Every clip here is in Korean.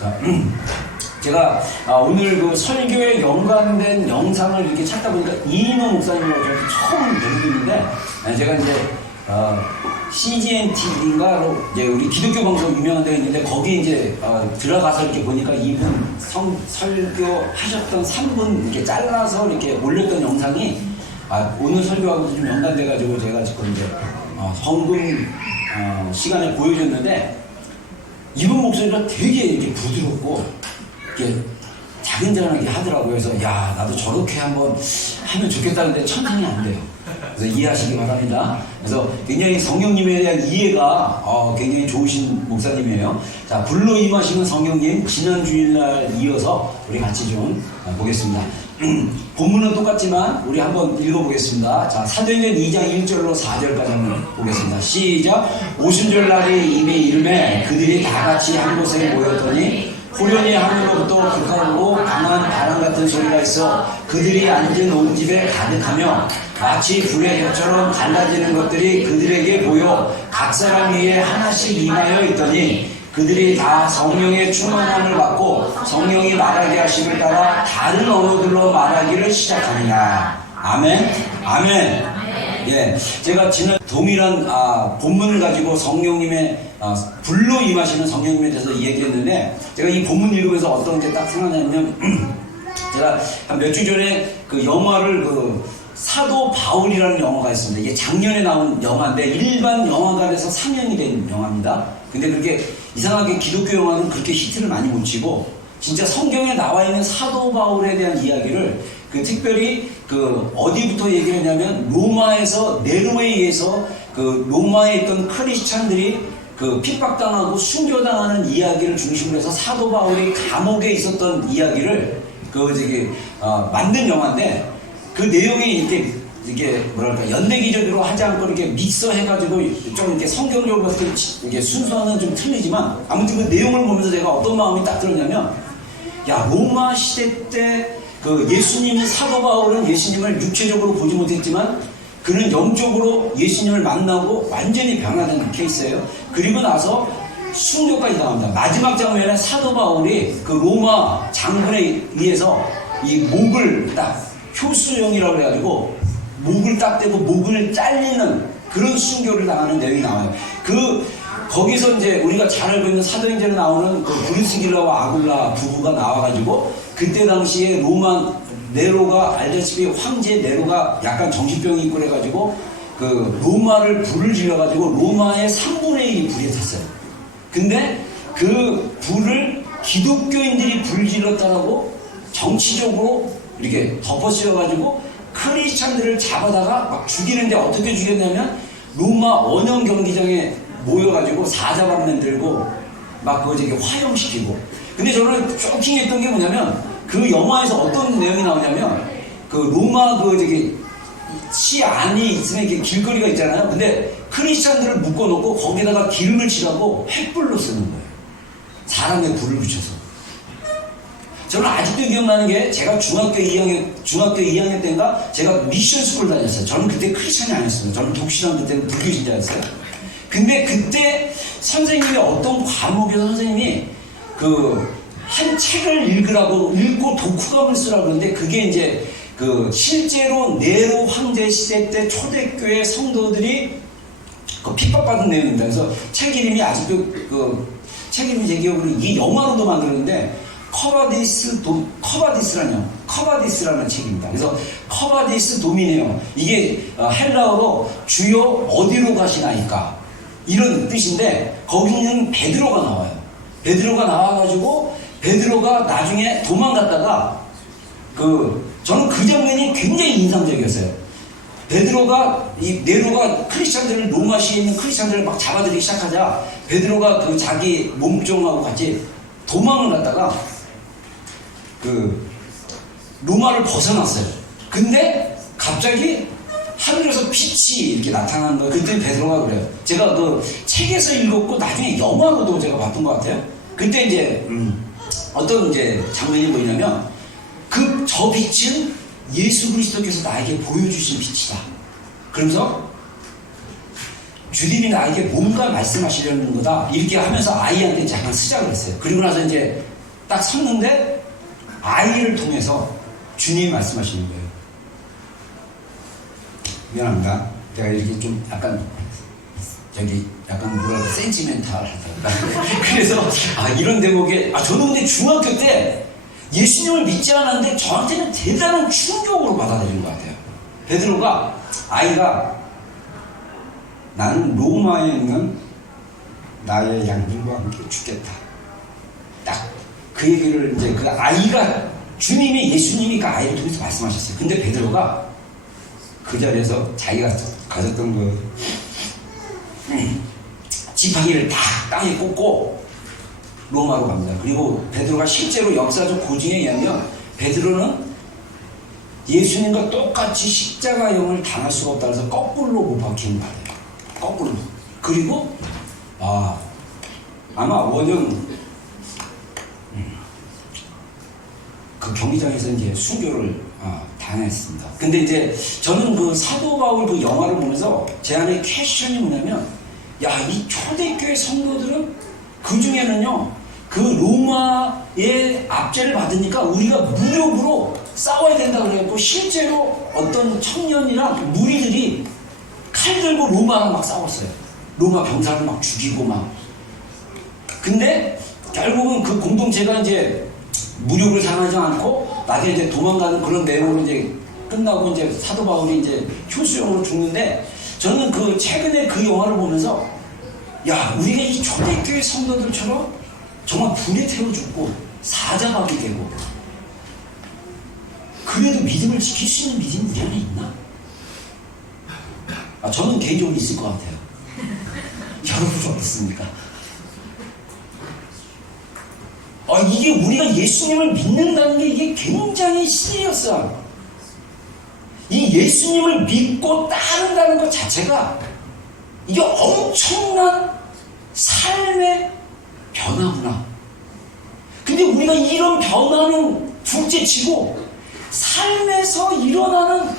자, 제가 오늘 그 설교에 연관된 영상을 이렇게 찾다 보니까 이인호 목사님이라고 저도 처음 뵙고 있는데, 제가 이제 CGN TV인가로 이제 우리 기독교 방송 유명한 데가 있는데 거기 이제 들어가서 이렇게 보니까 이분 설교하셨던 3분 이렇게 잘라서 이렇게 올렸던 영상이 오늘 설교하고도 좀 연관돼가지고 제가 지금 이제 헌금 시간에 보여줬는데, 이분 목소리가 되게 이렇게 부드럽고 이렇게 자근자근하게 하더라고요. 그래서 야, 나도 저렇게 한번 하면 좋겠다는데 천천히 안 돼요. 그래서 이해하시기 바랍니다. 그래서 굉장히 성령님에 대한 이해가 굉장히 좋으신 목사님이에요. 자, 불로 임하시는 성령님, 지난 주일날 이어서 우리 같이 좀 보겠습니다. 본문은 똑같지만 우리 한번 읽어보겠습니다. 자, 사도행전 2장 1절로 4절까지 한번 보겠습니다. 시작. 오순절날이 이미 이름에 그들이 다 같이 한 곳에 모였더니 호련히 하늘로부터 불타오르고 강한 바람 같은 소리가 있어 그들이 앉은 온 집에 가득하며 마치 불의 볕처럼 갈라지는 것들이 그들에게 보여 각 사람 위에 하나씩 임하여 있더니 그들이 다 성령의 충만함을 받고 성령이 말하게 하심을 따라 다른 언어들로 말하기를 시작하느냐. 아멘. 아멘. 예, 제가 지난 동일한 본문을 가지고 성령님의 불로 임하시는 성령님에 대해서 얘기했는데, 제가 이 본문 읽으면서 어떤 게 딱 생각나냐면 제가 한 몇 주 전에 그 영화를 사도 바울이라는 영화가 있습니다. 이게 작년에 나온 영화인데 일반 영화관에서 상영이 된 영화입니다. 근데 그렇게 이상하게 기독교 영화는 그렇게 히트를 많이 못 치고, 진짜 성경에 나와 있는 사도 바울에 대한 이야기를 특별히 어디부터 얘기를 했냐면 로마에서 네로에 의해서 로마에 있던 크리스찬들이 핍박당하고 순교당하는 이야기를 중심으로 해서 사도 바울이 감옥에 있었던 이야기를 만든 영화인데, 그 내용이 이게 뭐랄까 연내기적으로 하지 않고 이렇게 믹서해가지고 좀 이렇게 성경적으로 봤을 때 이게 순서는 좀 틀리지만 아무튼 그 내용을 보면서 제가 어떤 마음이 딱 들었냐면, 야, 로마 시대 때 예수님이, 사도 바울은 예수님을 육체적으로 보지 못했지만 그는 영적으로 예수님을 만나고 완전히 변화된 케이스예요. 그리고 나서 순교까지 당합니다. 마지막 장면에 사도 바울이 로마 장군에 의해서 이 목을 딱 효수형이라고 해가지고 목을 딱 떼고 목을 잘리는 그런 순교를 당하는 내용이 나와요. 거기서 이제 우리가 잘 알고 있는 사도행전에 나오는 브루스길라와 아굴라 부부가 나와가지고, 그때 당시에 로마 네로가 알다시피 황제 네로가 약간 정신병이 있고 그래가지고 로마를 불을 질러가지고 로마의 3분의 1이 불에 탔어요. 근데 그 불을 기독교인들이 불질렀다라고 정치적으로 이렇게 덮어씌워가지고 크리스찬들을 잡아다가 막 죽이는데, 어떻게 죽였냐면 로마 원형 경기장에 모여가지고 사자반 만들고 막 화형시키고. 근데 저는 쇼킹했던 게 뭐냐면, 그 영화에서 어떤 내용이 나오냐면 로마 시 안이 있으면 이렇게 길거리가 있잖아요. 근데 크리스찬들을 묶어놓고 거기다가 기름을 칠하고 횃불로 쓰는 거예요. 사람의 불을 붙여서. 저는 아직도 기억나는 게, 제가 중학교 2학년 때인가 제가 미션 스쿨 다녔어요. 저는 그때 크리스찬이 아니었어요. 저는 독실한 그때는 불교 신자였어요. 근데 그때 선생님이 어떤 과목에서 선생님이 한 책을 읽고 독후감을 쓰라고 그러는데, 그게 이제 실제로 네로 황제 시대 때 초대교회 성도들이 핍박받은 내용입니다. 그래서 책 이름이 아직도 책 이름이 제 기억으로 이 영화로도 만들었는데 커바디스라는 책입니다. 그래서 커바디스 도미네요. 이게 헬라어로 주여 어디로 가시나이까 이런 뜻인데, 거기는 베드로가 나와요. 베드로가 나와가지고 베드로가 나중에 도망갔다가 저는 그 장면이 굉장히 인상적이었어요. 베드로가 네로가 크리스찬들을, 로마시에 있는 크리스찬들을 막 잡아들이기 시작하자 베드로가 자기 몸종하고 같이 도망을 갔다가 로마를 벗어났어요. 근데 갑자기 하늘에서 빛이 이렇게 나타나는 거예요. 그때 베드로가 그래요. 제가 책에서 읽었고 나중에 영화로도 제가 봤던 것 같아요. 그때 이제 어떤 장면이 보이냐면, 저 빛은 예수 그리스도께서 나에게 보여주신 빛이다. 그러면서 주님이 나에게 뭔가 말씀하시려는 거다. 이렇게 하면서 아이한테 잠깐 시작을 했어요. 그리고 나서 이제 딱 섰는데 아이를 통해서 주님이 말씀하시는 거예요. 미안합니다. 내가 이렇게 좀 약간 뭐랄까 센티멘탈하다. 그래서 이런 대목에 저는 근데 중학교 때 예수님을 믿지 않았는데 저한테는 대단한 충격으로 받아들인 것 같아요. 베드로가 아이가 나는 로마에 있는 나의 양들과 함께 죽겠다. 딱 그 얘기를 이제 그 아이가 주님이 예수님이 그 아이를 통해서 말씀하셨어요. 근데 베드로가 그 자리에서 자기가 가졌던 그 지팡이를 다 땅에 꽂고 로마로 갑니다. 그리고 베드로가 실제로 역사적 고증에 의하면 베드로는 예수님과 똑같이 십자가형을 당할 수가 없다 해서 거꾸로 못 박히는 말이에요. 거꾸로. 그리고 아마 원형 그 경기장에서 이제 순교를 당했습니다. 근데 이제 저는 그 사도 바울 그 영화를 보면서 제 안에 퀘스천이 뭐냐면 이 초대교회 성도들은 그 중에는요 그 로마의 압제를 받으니까 우리가 무력으로 싸워야 된다 그래갖고 실제로 어떤 청년이랑 무리들이 칼 들고 로마랑 막 싸웠어요. 로마 병사를 막 죽이고 막. 근데 결국은 그 공동체가 이제 무력을 당하지 않고 나중에 이제 도망가는 그런 내용으로 이제 끝나고 이제 사도 바울이 이제 효수형으로 죽는데 저는 그 최근에 그 영화를 보면서 우리가 이 초대교회 성도들처럼 정말 불에 태워 죽고 사자박이 되고 그래도 믿음을 지킬 수 있는 믿음이 우리 안에 있나? 저는 개인적으로 있을 것 같아요. 여러분은 어떻습니까? 이게 우리가 예수님을 믿는다는 게 이게 굉장히 시리어스한 이 예수님을 믿고 따른다는 것 자체가 이게 엄청난 삶의 변화구나. 근데 우리가 이런 변화는 둘째치고 삶에서 일어나는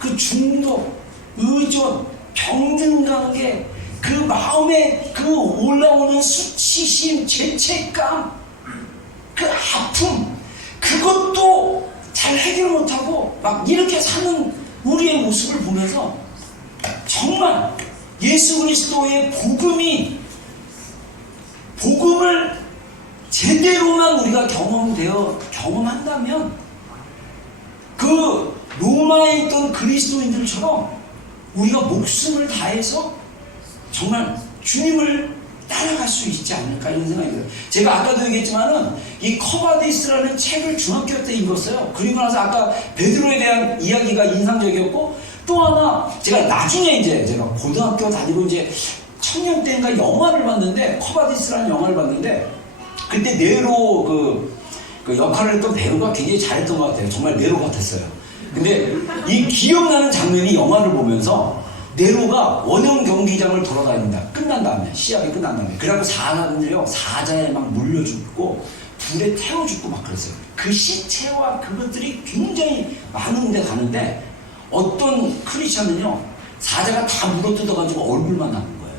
그 중독, 의존, 병든관계, 그 마음에 그 올라오는 수치심, 죄책감, 그 아픔, 그것도 잘 해결 못하고 막 이렇게 사는 우리의 모습을 보면서 정말 예수 그리스도의 복음을 제대로만 우리가 경험한다면 그 로마에 있던 그리스도인들처럼 우리가 목숨을 다해서 정말 주님을 따라갈 수 있지 않을까 이런 생각이 들어요. 제가 아까도 얘기했지만은 이 커바디스라는 책을 중학교 때 읽었어요. 그리고 나서 아까 베드로에 대한 이야기가 인상적이었고 또 하나 제가 나중에 이제 제가 고등학교 다니고 이제 청년 때인가 영화를 봤는데 커바디스라는 영화를 봤는데 그때 네로 그 역할을 했던 배우가 굉장히 잘했던 것 같아요. 정말 네로 같았어요. 근데 이 기억나는 장면이 영화를 보면서 네로가 원형 경기장을 돌아다닙니다. 끝난 다음에 시합이 끝난 다음에 그래갖고 사람들이요 사자에 막 물려 죽고 불에 태워 죽고 막 그랬어요. 그 시체와 그것들이 굉장히 많은 데 가는데 어떤 크리스찬은요 사자가 다 물어뜯어가지고 얼굴만 남은 거예요.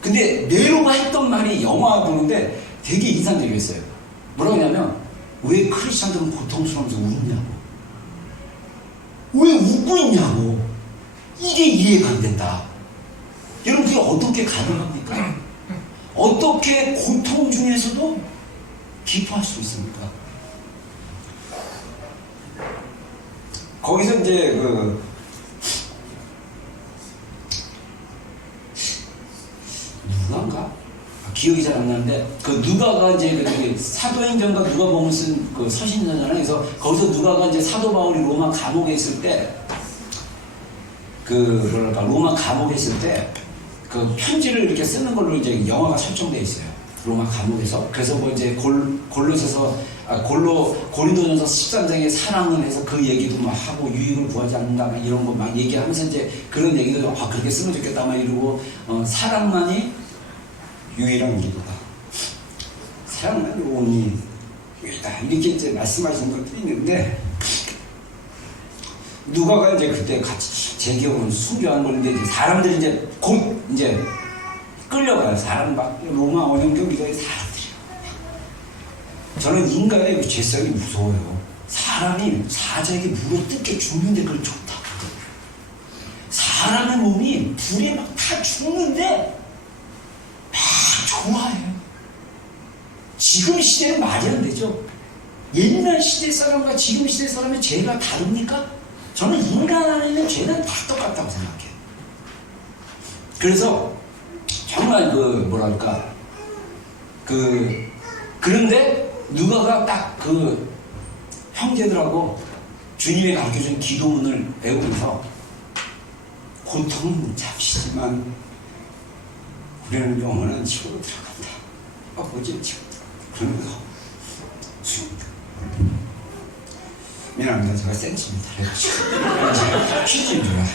근데 네로가 했던 말이 영화 보는데 되게 인상적이었어요. 뭐라고 하냐면 왜 크리스찬들은 고통스러우면서 웃냐고, 왜 웃고 있냐고, 이게 이해가 안 된다. 여러분 그게 어떻게 가능합니까? 어떻게 고통 중에서도 기뻐할 수 있습니까? 거기서 이제 누가인가? 기억이 잘 안 나는데 그 누가가 이제 사도행전과 누가복음을 쓴 그 서신서잖아요. 그래서 거기서 누가가 이제 사도 바울이 로마 감옥에 있을 때 로마 감옥에 있을 때 그 편지를 이렇게 쓰는 걸로 이제 영화가 설정되어 있어요. 로마 감옥에서. 그래서 뭐 이제 고린도전서 13장의 사랑을 해서 그 얘기도 막 하고 유익을 구하지 않는다 막 이런 거 막 얘기하면서 이제 그런 얘기도 그렇게 쓰면 좋겠다 막 이러고 사랑만이 유일한 길이다. 사랑만이 온이 유일하다. 이렇게 이제 말씀하신 것도 있는데 누가가 이제 그때 같이 제 기억은 순교한 건데 이제 사람들이 이제 곧 이제 끌려가요. 사람 막 로마 원형교리가의 사람들이. 저는 인간의 그 죄성이 무서워요. 사람이 사자에게 물어뜯게 죽는데 그걸 좋다. 사람의 몸이 불에 막 다 죽는데 막 좋아해요. 지금 시대는 말이 안 되죠. 옛날 시대 사람과 지금 시대 사람의 죄가 다릅니까? 저는 인간 안에 있는 죄는 다 똑같다고 생각해요. 그래서 정말 그런데 누가가 딱 그 형제들하고 주님이 가르쳐준 기도문을 외우면서 고통은 잠시지만 우리는 영원한 지옥으로 들어간다. 아버지의 지옥. 그러면서 미안합니다. 제가 센치입니다. 제가 퀴즈인 줄 알아요.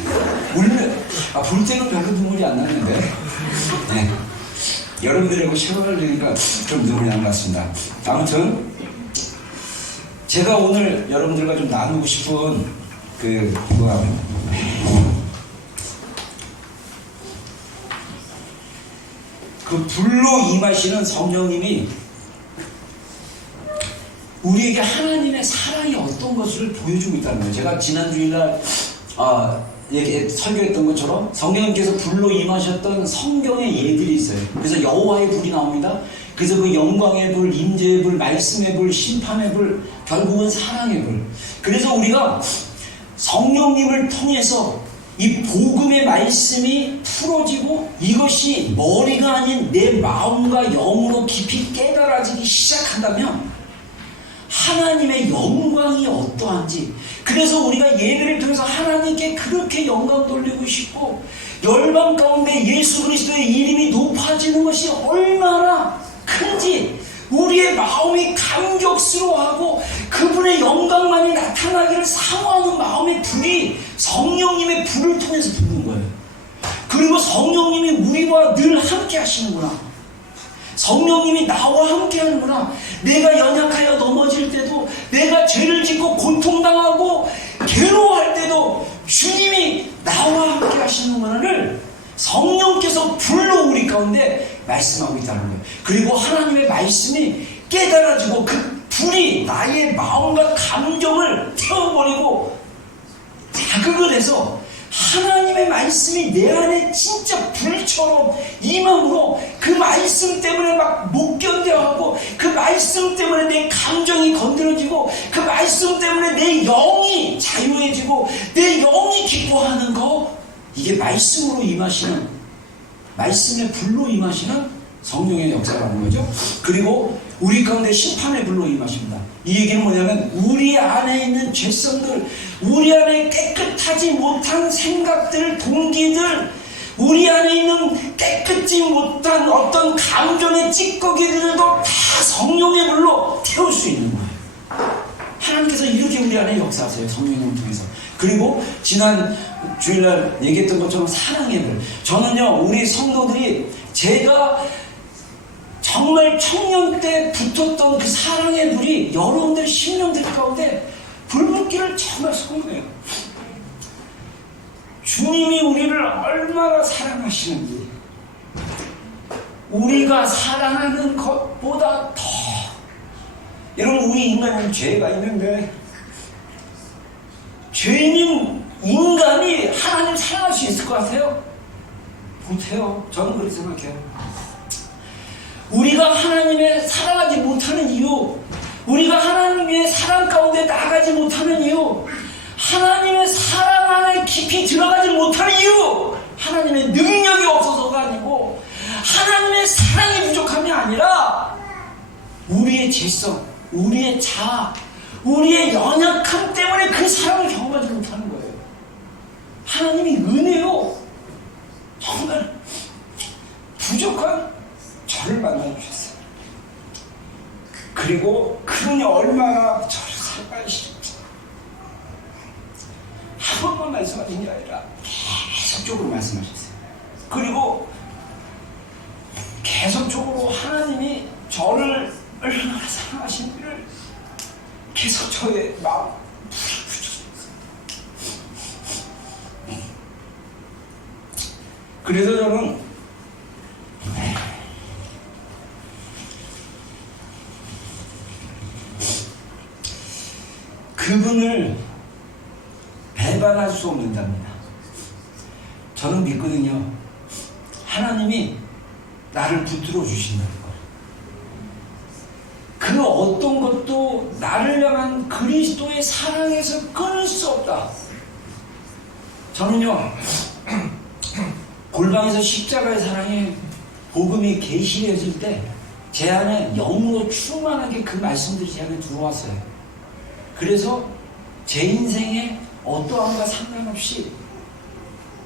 볼 때는 별로 눈물이 안 나는데 네. 여러분들하고 쉐어를 하니까 좀 눈물이 안 났습니다. 아무튼 제가 오늘 여러분들과 좀 나누고 싶은 그 불로 임하시는 성령님이 우리에게 하나님의 사랑이 어떤 것을 보여주고 있다는 거예요. 제가 지난 주일날 설교했던 것처럼 성령님께서 불로 임하셨던 성경의 예들이 있어요. 그래서 여호와의 불이 나옵니다. 그래서 그 영광의 불, 임재의 불, 말씀의 불, 심판의 불, 결국은 사랑의 불. 그래서 우리가 성령님을 통해서 이 복음의 말씀이 풀어지고 이것이 머리가 아닌 내 마음과 영으로 깊이 깨달아지기 시작한다면 하나님의 영광이 어떠한지, 그래서 우리가 예배를 통해서 하나님께 그렇게 영광 돌리고 싶고 열방 가운데 예수 그리스도의 이름이 높아지는 것이 얼마나 큰지 우리의 마음이 감격스러워하고 그분의 영광만이 나타나기를 사모하는 마음의 불이 성령님의 불을 통해서 붙는 거예요. 그리고 성령님이 우리와 늘 함께 하시는구나. 성령님이 나와 함께 하는구나. 내가 연약하여 넘어질 때도, 내가 죄를 짓고 고통당하고 괴로워할 때도 주님이 나와 함께 하시는구나를 성령께서 불로 우리 가운데 말씀하고 있다는 거예요. 그리고 하나님의 말씀이 깨달아지고 그 불이 나의 마음과 감정을 태워버리고 자극을 해서 하나님의 말씀이 내 안에 진짜 불처럼 임함으로 그 말씀 때문에 막 못 견뎌하고 그 말씀 때문에 내 감정이 건드려지고 그 말씀 때문에 내 영이 자유해지고 내 영이 기뻐하는 거, 이게 말씀으로 임하시는, 말씀의 불로 임하시는 성령의 역사라는 거죠. 그리고 우리 가운데 심판의 불로 임하십니다. 이 얘기는 뭐냐면 우리 안에 있는 죄성들, 우리 안에 깨끗하지 못한 생각들, 동기들, 우리 안에 있는 깨끗지 못한 어떤 감정의 찌꺼기들도 다 성령의 불로 태울 수 있는 거예요. 하나님께서 이렇게 우리 안에 역사하세요. 성령을 통해서. 그리고 지난 주일날 얘기했던 것처럼 사랑의 불. 저는요, 우리 성도들이 제가 정말 청년 때 붙었던 그 사랑의 불이 여러분들 심령들 가운데 불붙기를 정말 소원해요. 주님이 우리를 얼마나 사랑하시는지, 우리가 사랑하는 것보다 더, 여러분, 우리 인간은 죄가 있는데 죄인인 인간이 하나님 사랑할 수 있을 것 같아요? 못해요. 저는 그렇게 생각해요. 우리가 하나님의 사랑하지 못하는 이유, 우리가 하나님의 사랑 가운데 나가지 못하는 이유, 하나님의 사랑 안에 깊이 들어가지 못하는 이유, 하나님의 능력이 없어서가 아니고 하나님의 사랑이 부족함이 아니라 우리의 죄성, 우리의 자아, 우리의 연약함 때문에 그 사랑을 경험하지 못하는 거예요. 하나님이 은혜로 정말 부족한 저를 만나주셨어요. 그리고 그분이 얼마나 저를 사랑하시는지 한 번만 말씀하신 게 아니라 계속적으로 말씀하셨어요. 그리고 계속적으로 하나님이 저를 얼마나 사랑하시는지를 계속 저의 마음 불어주셨어요. 그래서 저는 그분을 배반할 수 없는 자입니다. 저는 믿거든요. 하나님이 나를 붙들어 주신다는 걸. 그 어떤 것도 나를 향한 그리스도의 사랑에서 끊을 수 없다. 저는요, 골방에서 십자가의 사랑이 복음이 계시해질 때 제 안에 영으로 충만하게 그 말씀들이 제 안에 들어왔어요. 그래서 제 인생에 어떠함과 상관없이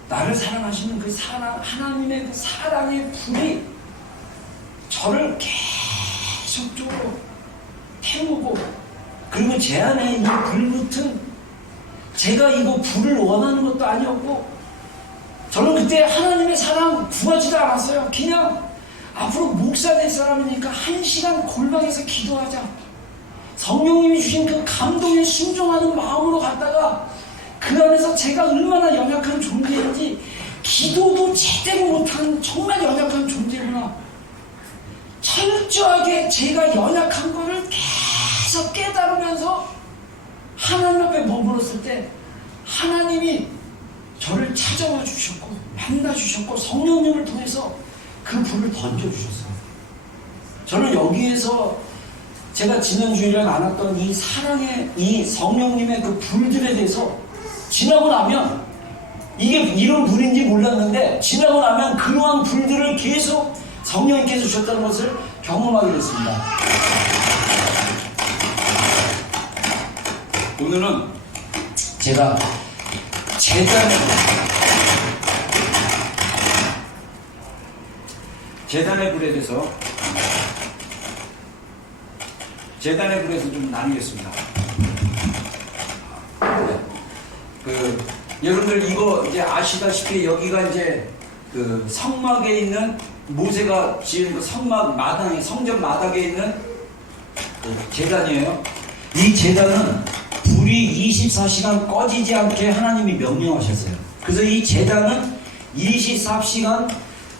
나를 사랑하시는 그 사랑, 하나님의 그 사랑의 불이 저를 계속적으로 태우고, 그리고 제 안에 이 불붙은, 제가 이거 불을 원하는 것도 아니었고, 저는 그때 하나님의 사랑 구하지도 않았어요. 그냥 앞으로 목사 될 사람이니까 1시간 골방에서 기도하자. 성령님이 주신 그 감동에 순종하는 마음으로 갔다가 그 안에서 제가 얼마나 연약한 존재인지, 기도도 제대로 못하는 정말 연약한 존재구나, 철저하게 제가 연약한 거를 계속 깨달으면서 하나님 앞에 머물렀을 때 하나님이 저를 찾아와 주셨고 만나 주셨고 성령님을 통해서 그 불을 던져주셨어요. 저는 여기에서 제가 지난 주일에 나눴던 이 사랑의, 이 성령님의 그 불들에 대해서 지나고 나면, 이게 이런 불인지 몰랐는데 지나고 나면 그러한 불들을 계속 성령님께서 주셨다는 것을 경험하게 됐습니다. 오늘은 제가 재단의 불에 대해서 좀 나누겠습니다. 여러분들 이거 이제 아시다시피 여기가 이제 그 성막에 있는, 모세가 지은 그 성막 마당에, 성전 마당에 있는 그 제단이에요. 이 제단은 불이 24시간 꺼지지 않게 하나님이 명령하셨어요. 그래서 이 제단은 24시간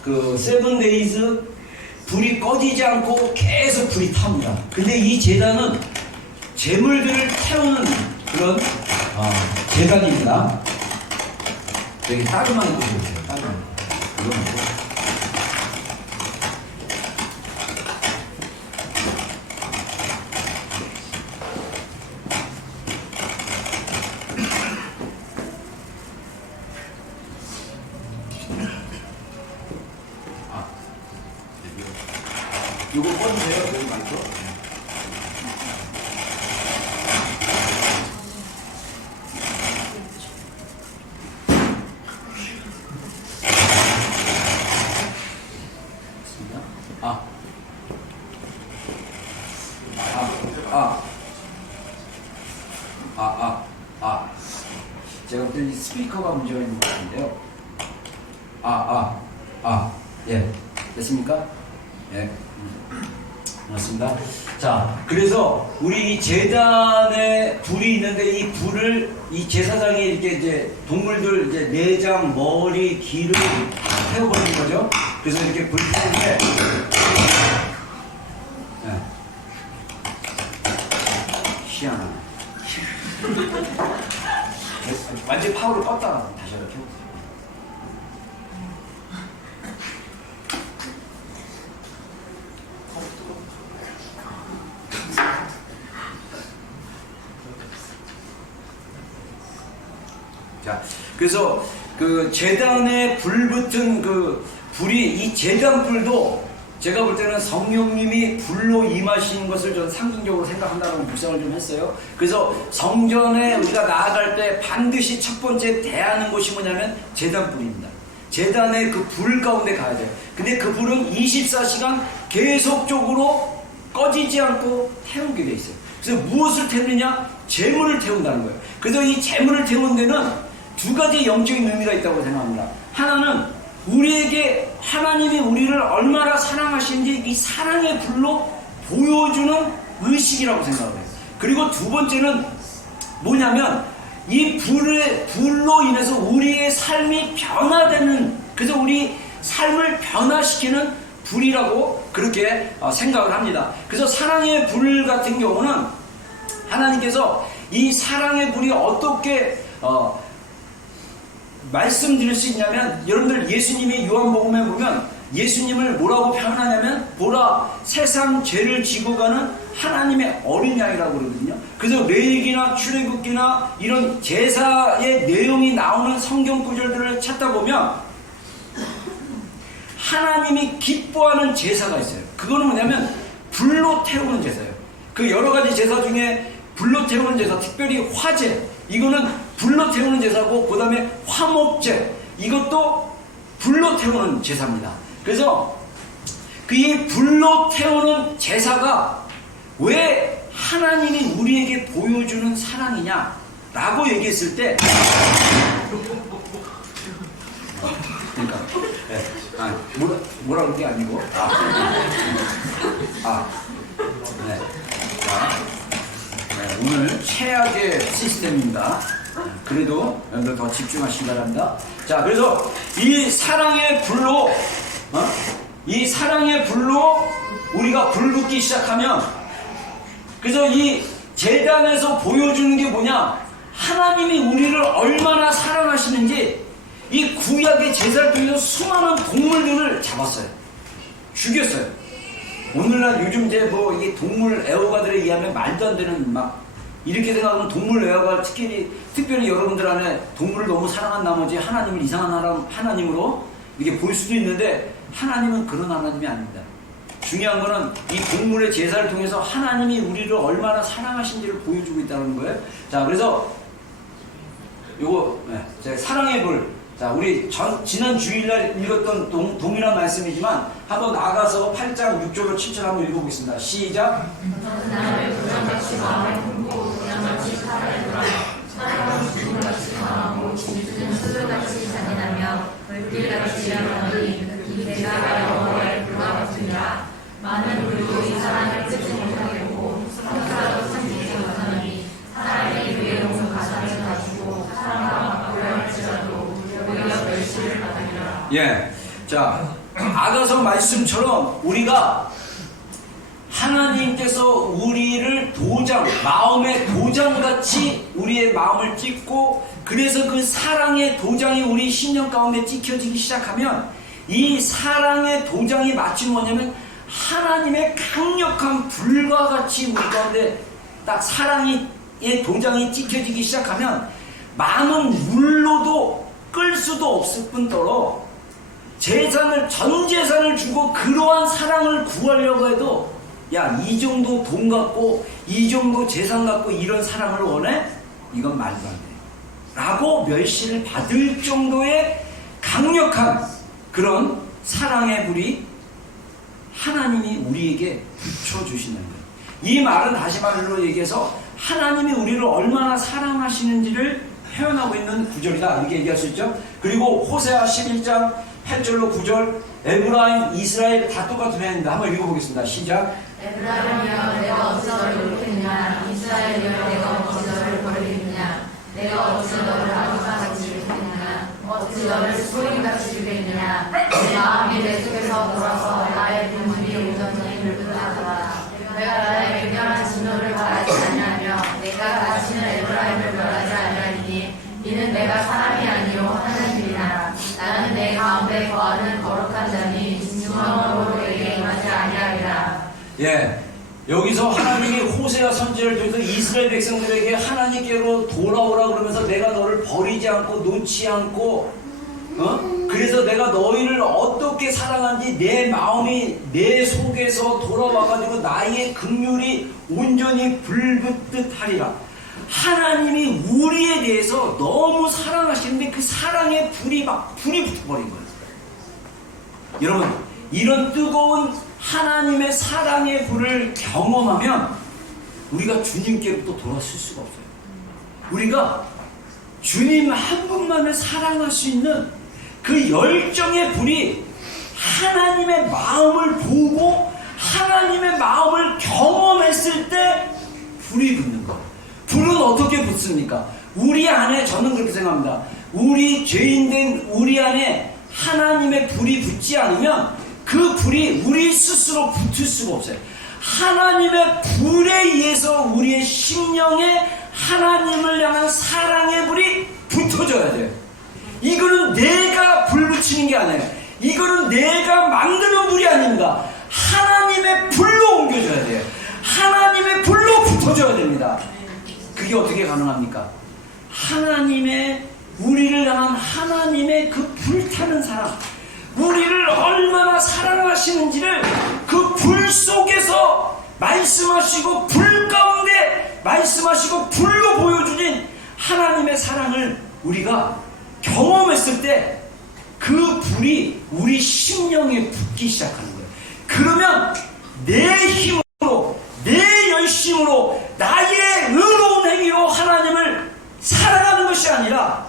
그 7days 불이 꺼지지 않고 계속 불이 탑니다. 근데 이 제단은 재물들을 태우는 그런 제단입니다. 여기 따르만 있고 보세요. 따르만. 이거 꺼주세요. 여기 말고. 제가 볼 때는 스피커가 문제가 있는 것 같은데요. 예. 됐습니까? 예. 맞습니다. 자, 그래서 우리 이 제단에 불이 있는데 이 불을 이 제사장이 이렇게 이제 동물들 이제 내장, 머리, 귀를 태워버리는 거죠. 그래서 이렇게 불 피우는데, 예. 희한하네. 완전 파워를 껐다가 다시 이렇게 켜보세요. 자, 그래서 그 제단에 불 붙은 그 불이, 이 제단 불도 제가 볼 때는 성령님이 불로 임하시는 것을 저는 상징적으로 생각한다고 묵상을 좀 했어요. 그래서 성전에 우리가 나아갈 때 반드시 첫 번째 대하는 곳이 뭐냐면 제단불입니다. 제단의 그 불 가운데 가야 돼요. 근데 그 불은 24시간 계속적으로 꺼지지 않고 태우게 돼 있어요. 그래서 무엇을 태우느냐? 재물을 태운다는 거예요. 그래서 이 재물을 태우는 데는 두 가지 영적인 의미가 있다고 생각합니다. 하나는 우리에게 하나님이 우리를 얼마나 사랑하시는지 이 사랑의 불로 보여주는 의식이라고 생각해요. 그리고 두 번째는 뭐냐면 이 불로 인해서 우리의 삶이 변화되는, 그래서 우리 삶을 변화시키는 불이라고 그렇게 생각을 합니다. 그래서 사랑의 불 같은 경우는 하나님께서 이 사랑의 불이 어떻게 말씀드릴 수 있냐면, 여러분들 예수님이 요한복음에 보면 예수님을 뭐라고 표현하냐면, 보라 세상 죄를 지고 가는 하나님의 어린 양이라고 그러거든요. 그래서 레위기나 출애굽기나 이런 제사의 내용이 나오는 성경 구절들을 찾다 보면 하나님이 기뻐하는 제사가 있어요. 그거는 뭐냐면 불로 태우는 제사예요. 그 여러 가지 제사 중에 불로 태우는 제사, 특별히 화제, 이거는 불로 태우는 제사고, 그 다음에 화목제, 이것도 불로 태우는 제사입니다. 그래서 이 불로 태우는 제사가 왜 하나님이 우리에게 보여주는 사랑이냐 라고 얘기했을 때, 그러니까 뭐라 그런 게 아니고 네. 오늘 최악의 시스템입니다. 그래도 여러분들 더 집중하시기 바랍니다. 자, 그래서 이 사랑의 불로 우리가 불 붙기 시작하면, 그래서 이 제단에서 보여주는 게 뭐냐, 하나님이 우리를 얼마나 사랑하시는지 이 구약의 제사를 통해서 수많은 동물들을 잡았어요. 죽였어요. 오늘날 요즘 이제 뭐 이게 동물 애호가들에 의하면 말도 안 되는 막 이렇게 생각하면 동물 애호가 특별히 여러분들 안에 동물을 너무 사랑한 나머지 하나님을 이상한 하나님으로 이렇게 볼 수도 있는데, 하나님은 그런 하나님이 아닙니다. 중요한 거는 이 동물의 제사를 통해서 하나님이 우리를 얼마나 사랑하신지를 보여주고 있다는 거예요. 자, 그래서 요거 사랑의 불. 자, 우리 지난 주일날 읽었던 동일한 말씀이지만 한번 나가서 8장 6절로 7절 한번 읽어보겠습니다. 시작. 많은 불도 이 사랑을 끄지 못하겠고 성사도 참지 못하니 사랑이 외로운 가장을 가지고 사랑과 고려할지라도 오히려 멸시를 받으리라. 예, 자, 아가서 말씀처럼 우리가 하나님께서 우리를 마음의 도장같이 우리의 마음을 찍고, 그래서 그 사랑의 도장이 우리 신령 가운데 찍혀지기 시작하면, 이 사랑의 도장이 마치 뭐냐면 하나님의 강력한 불과 같이 우리 가운데 딱 사랑의 도장이 찍혀지기 시작하면, 많은 물로도 끌 수도 없을 뿐더러 전 재산을 주고 그러한 사랑을 구하려고 해도, 야, 이 정도 돈 갖고 이 정도 재산 갖고 이런 사랑을 원해? 이건 말도 안 돼 라고 멸시를 받을 정도의 강력한 그런 사랑의 불이 하나님이 우리에게 붙여주시는 거예요. 이 말은 다시 말로 얘기해서 하나님이 우리를 얼마나 사랑하시는지를 표현하고 있는 구절이다, 이렇게 얘기할 수 있죠. 그리고 호세아 11장 8절로 9절, 에브라임, 이스라엘 다 똑같은 표현입니다. 한번 읽어보겠습니다. 시작. 에브라임이여 내가 어찌 너를 욕했느냐, 이스라엘이여 내가 어찌 너를 버리겠느냐, 내가 어찌 너를 아기같이 죽였느냐, 어찌 너를 소인같이 죽였느냐. 내 마음이 내 속에서 돌아서 나의 눈물이 온전히 불끈하더라. 내가 나의 맹렬한 진노를 바라지 아니하며 내가 다시는 에브라임을 멸하지 아니하리니 이는 내가 사람이 아니요 하나님이라. 나는 내 가운데 거하는 거룩한 자니 진정으로 내게 임하지 아니하리라. 예, 여기서 하나님이 호세아 선지자를 통해서 이스라엘 백성들에게 하나님께로 돌아오라 그러면서 내가 너를 버리지 않고 놓지 않고, 그래서 내가 너희를 어떻게 사랑한지 내 마음이 내 속에서 돌아와가지고 나의 긍휼이 온전히 불붙듯 하리라. 하나님이 우리에 대해서 너무 사랑하시는데 그 사랑의 불이 붙어버린 거예요. 여러분, 이런 뜨거운 하나님의 사랑의 불을 경험하면 우리가 주님께로부터 돌아설 수가 없어요. 우리가 주님 한 분만을 사랑할 수 있는 그 열정의 불이 하나님의 마음을 보고 하나님의 마음을 경험했을 때 불이 붙는 거예요. 불은 어떻게 붙습니까? 우리 안에, 저는 그렇게 생각합니다. 우리 죄인된 우리 안에 하나님의 불이 붙지 않으면 그 불이 우리 스스로 붙을 수가 없어요. 하나님의 불에 의해서 우리의 심령에 하나님을 향한 사랑의 불이 붙어져야 돼요. 이거는 내가 불 붙이는 게 아니에요. 이거는 내가 만드는 불이 아닙니다. 하나님의 불로 옮겨져야 돼요. 하나님의 불로 붙어져야 됩니다. 그게 어떻게 가능합니까? 하나님의, 우리를 향한 하나님의 그 불타는 사랑, 우리를 얼마나 사랑하시는지를 그 불 속에서 말씀하시고 불 가운데 말씀하시고 불로 보여주신 하나님의 사랑을 우리가 경험했을 때 그 불이 우리 심령에 붙기 시작하는 거예요. 그러면 내 힘으로, 내 열심으로, 나의 의로운 행위로 하나님을 사랑하는 것이 아니라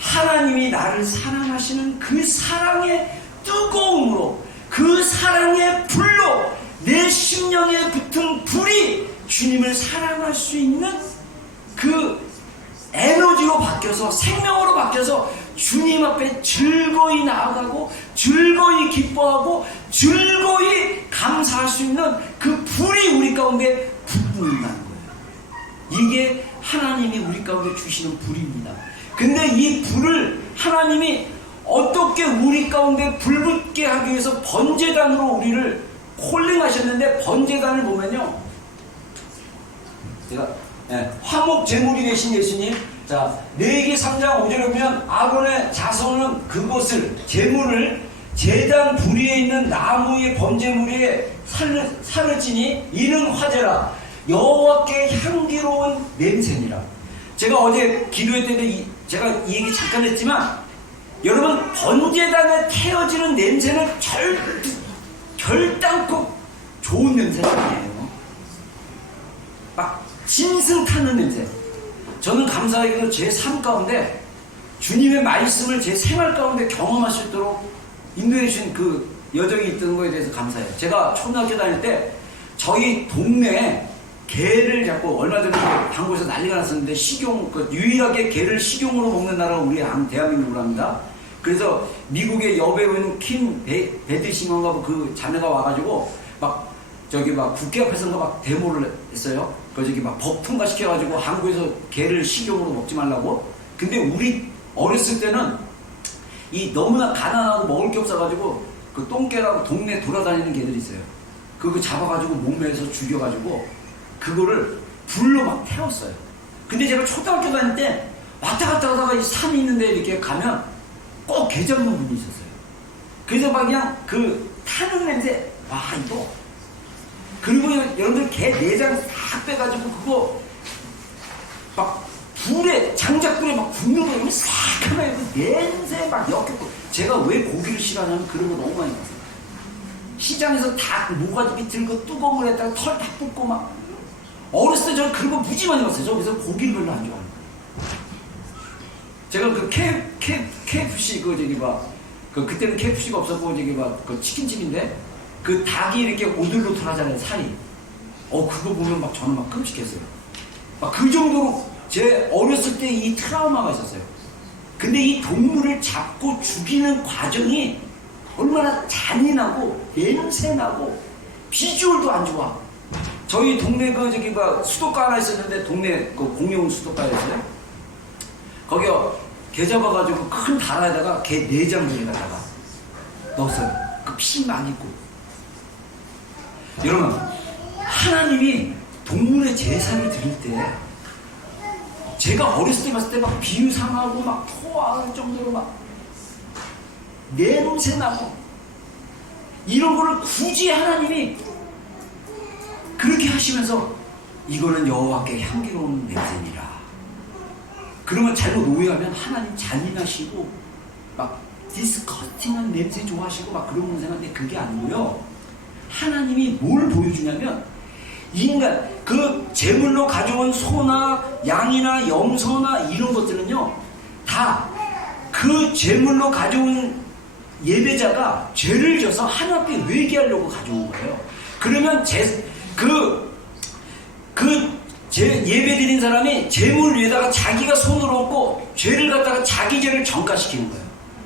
하나님이 나를 사랑하시는 그 사랑의 뜨거움으로, 그 사랑의 불로 내 심령에 붙은 불이 주님을 사랑할 수 있는 그 에너지로 바뀌어서, 생명으로 바뀌어서 주님 앞에 즐거이 나아가고 즐거이 기뻐하고 즐거이 감사할 수 있는 그 불이 우리 가운데 붙는다는 거예요. 이게 하나님이 우리 가운데 주시는 불입니다. 근데 이 불을 하나님이 어떻게 우리 가운데 불붙게 하기 위해서 번제단으로 우리를 콜링하셨는데, 번제단을 보면요, 제가 화목 제물이 되신 예수님, 자, 레위기 3장 5절에 보면 아론의 자손은 그것을, 제물을 제단 부리에 있는 나무의 번제물 위에 살을 찌니 이는 화제라, 여호와께 향기로운 냄새니라. 제가 어제 기도회 때도 제가 이 얘기 잠깐 했지만, 여러분, 번제단에 태워지는 냄새는 결단코 좋은 냄새가 아니에요. 막 짐승 타는 냄새. 저는 감사하게도 제 삶 가운데 주님의 말씀을 제 생활 가운데 경험할 수 있도록 인도해 주신 그 여정이 있던 거에 대해서 감사해요. 제가 초등학교 다닐 때 저희 동네에 개를 잡고, 얼마 전에 한국에서 난리가 났었는데, 유일하게 개를 식용으로 먹는 나라가 우리 대한민국으로 합니다. 그래서 미국의 여배우인 킴 베드시먼가 그 자매가 와가지고 막 국회 앞에서인가 막 데모를 했어요. 저기 막 법 통과시켜가지고 한국에서 개를 식용으로 먹지 말라고. 근데 우리 어렸을 때는 이 너무나 가난하고 먹을 게 없어가지고 그 똥개라고 동네 돌아다니는 개들이 있어요. 그거 잡아가지고 몸매에서 죽여가지고 그거를 불로 막 태웠어요. 근데 제가 초등학교 다닐 때 왔다 갔다 하다가 이 산이 있는데 이렇게 가면 꼭 개 잡는 분이 있었어요. 그래서 막 그냥 그 타는 냄새, 와, 이거. 그리고 여러분들 개 내장 싹 빼가지고 그거 막 불에, 장작불에 막 굽는 거 싹 하면 그 냄새 막 역겹고. 제가 왜 고기를 싫어하냐면 그런 거 너무 많이 봤어요. 시장에서 닭 모가지 비틀 거 뜨거운 물에다가 털 다 붓고 막. 어렸을 때 저는 그런 거 무지 많이 봤어요. 저 그래서 고기를 별로 안 좋아해요. 제가 그 KFC 그때는 KFC가 없었고 그 치킨집인데 그 닭이 이렇게 오들오들 하잖아요, 살이. 그거 보면 막 저는 막 끔찍했어요. 막 그 정도로 제 어렸을 때 이 트라우마가 있었어요. 근데 이 동물을 잡고 죽이는 과정이 얼마나 잔인하고 냄새나고 비주얼도 안 좋아. 저희 동네 수도가 하나 있었는데, 동네 공용 수도가였어요. 거기 개 잡아가지고 큰 다라에다가 개 내장들에다가 넣었어요. 그 피 많이 있고. 여러분, 하나님이 동물의 제사를 드릴 때, 제가 어렸을 때 봤을 때 막 비유상하고 막 토할 정도로 막 냄새나고 이런 거를 굳이 하나님이 그렇게 하시면서 이거는 여호와께 향기로운 냄새니라. 그러면 잘못 오해하면 하나님 잔인하시고 막 디스커팅한 냄새 좋아하시고 막 그런 건 생각하는데 그게 아니고요. 하나님이 뭘 보여주냐면, 인간 그 제물로 가져온 소나 양이나 염소나 이런 것들은요, 다 그 제물로 가져온 예배자가 죄를 져서 하나님 앞에 회개하려고 가져온 거예요. 그러면 예배 드린 사람이 제물 위에다가 자기가 손을 얹고 죄를 갖다가 자기 죄를 전가시키는 거예요.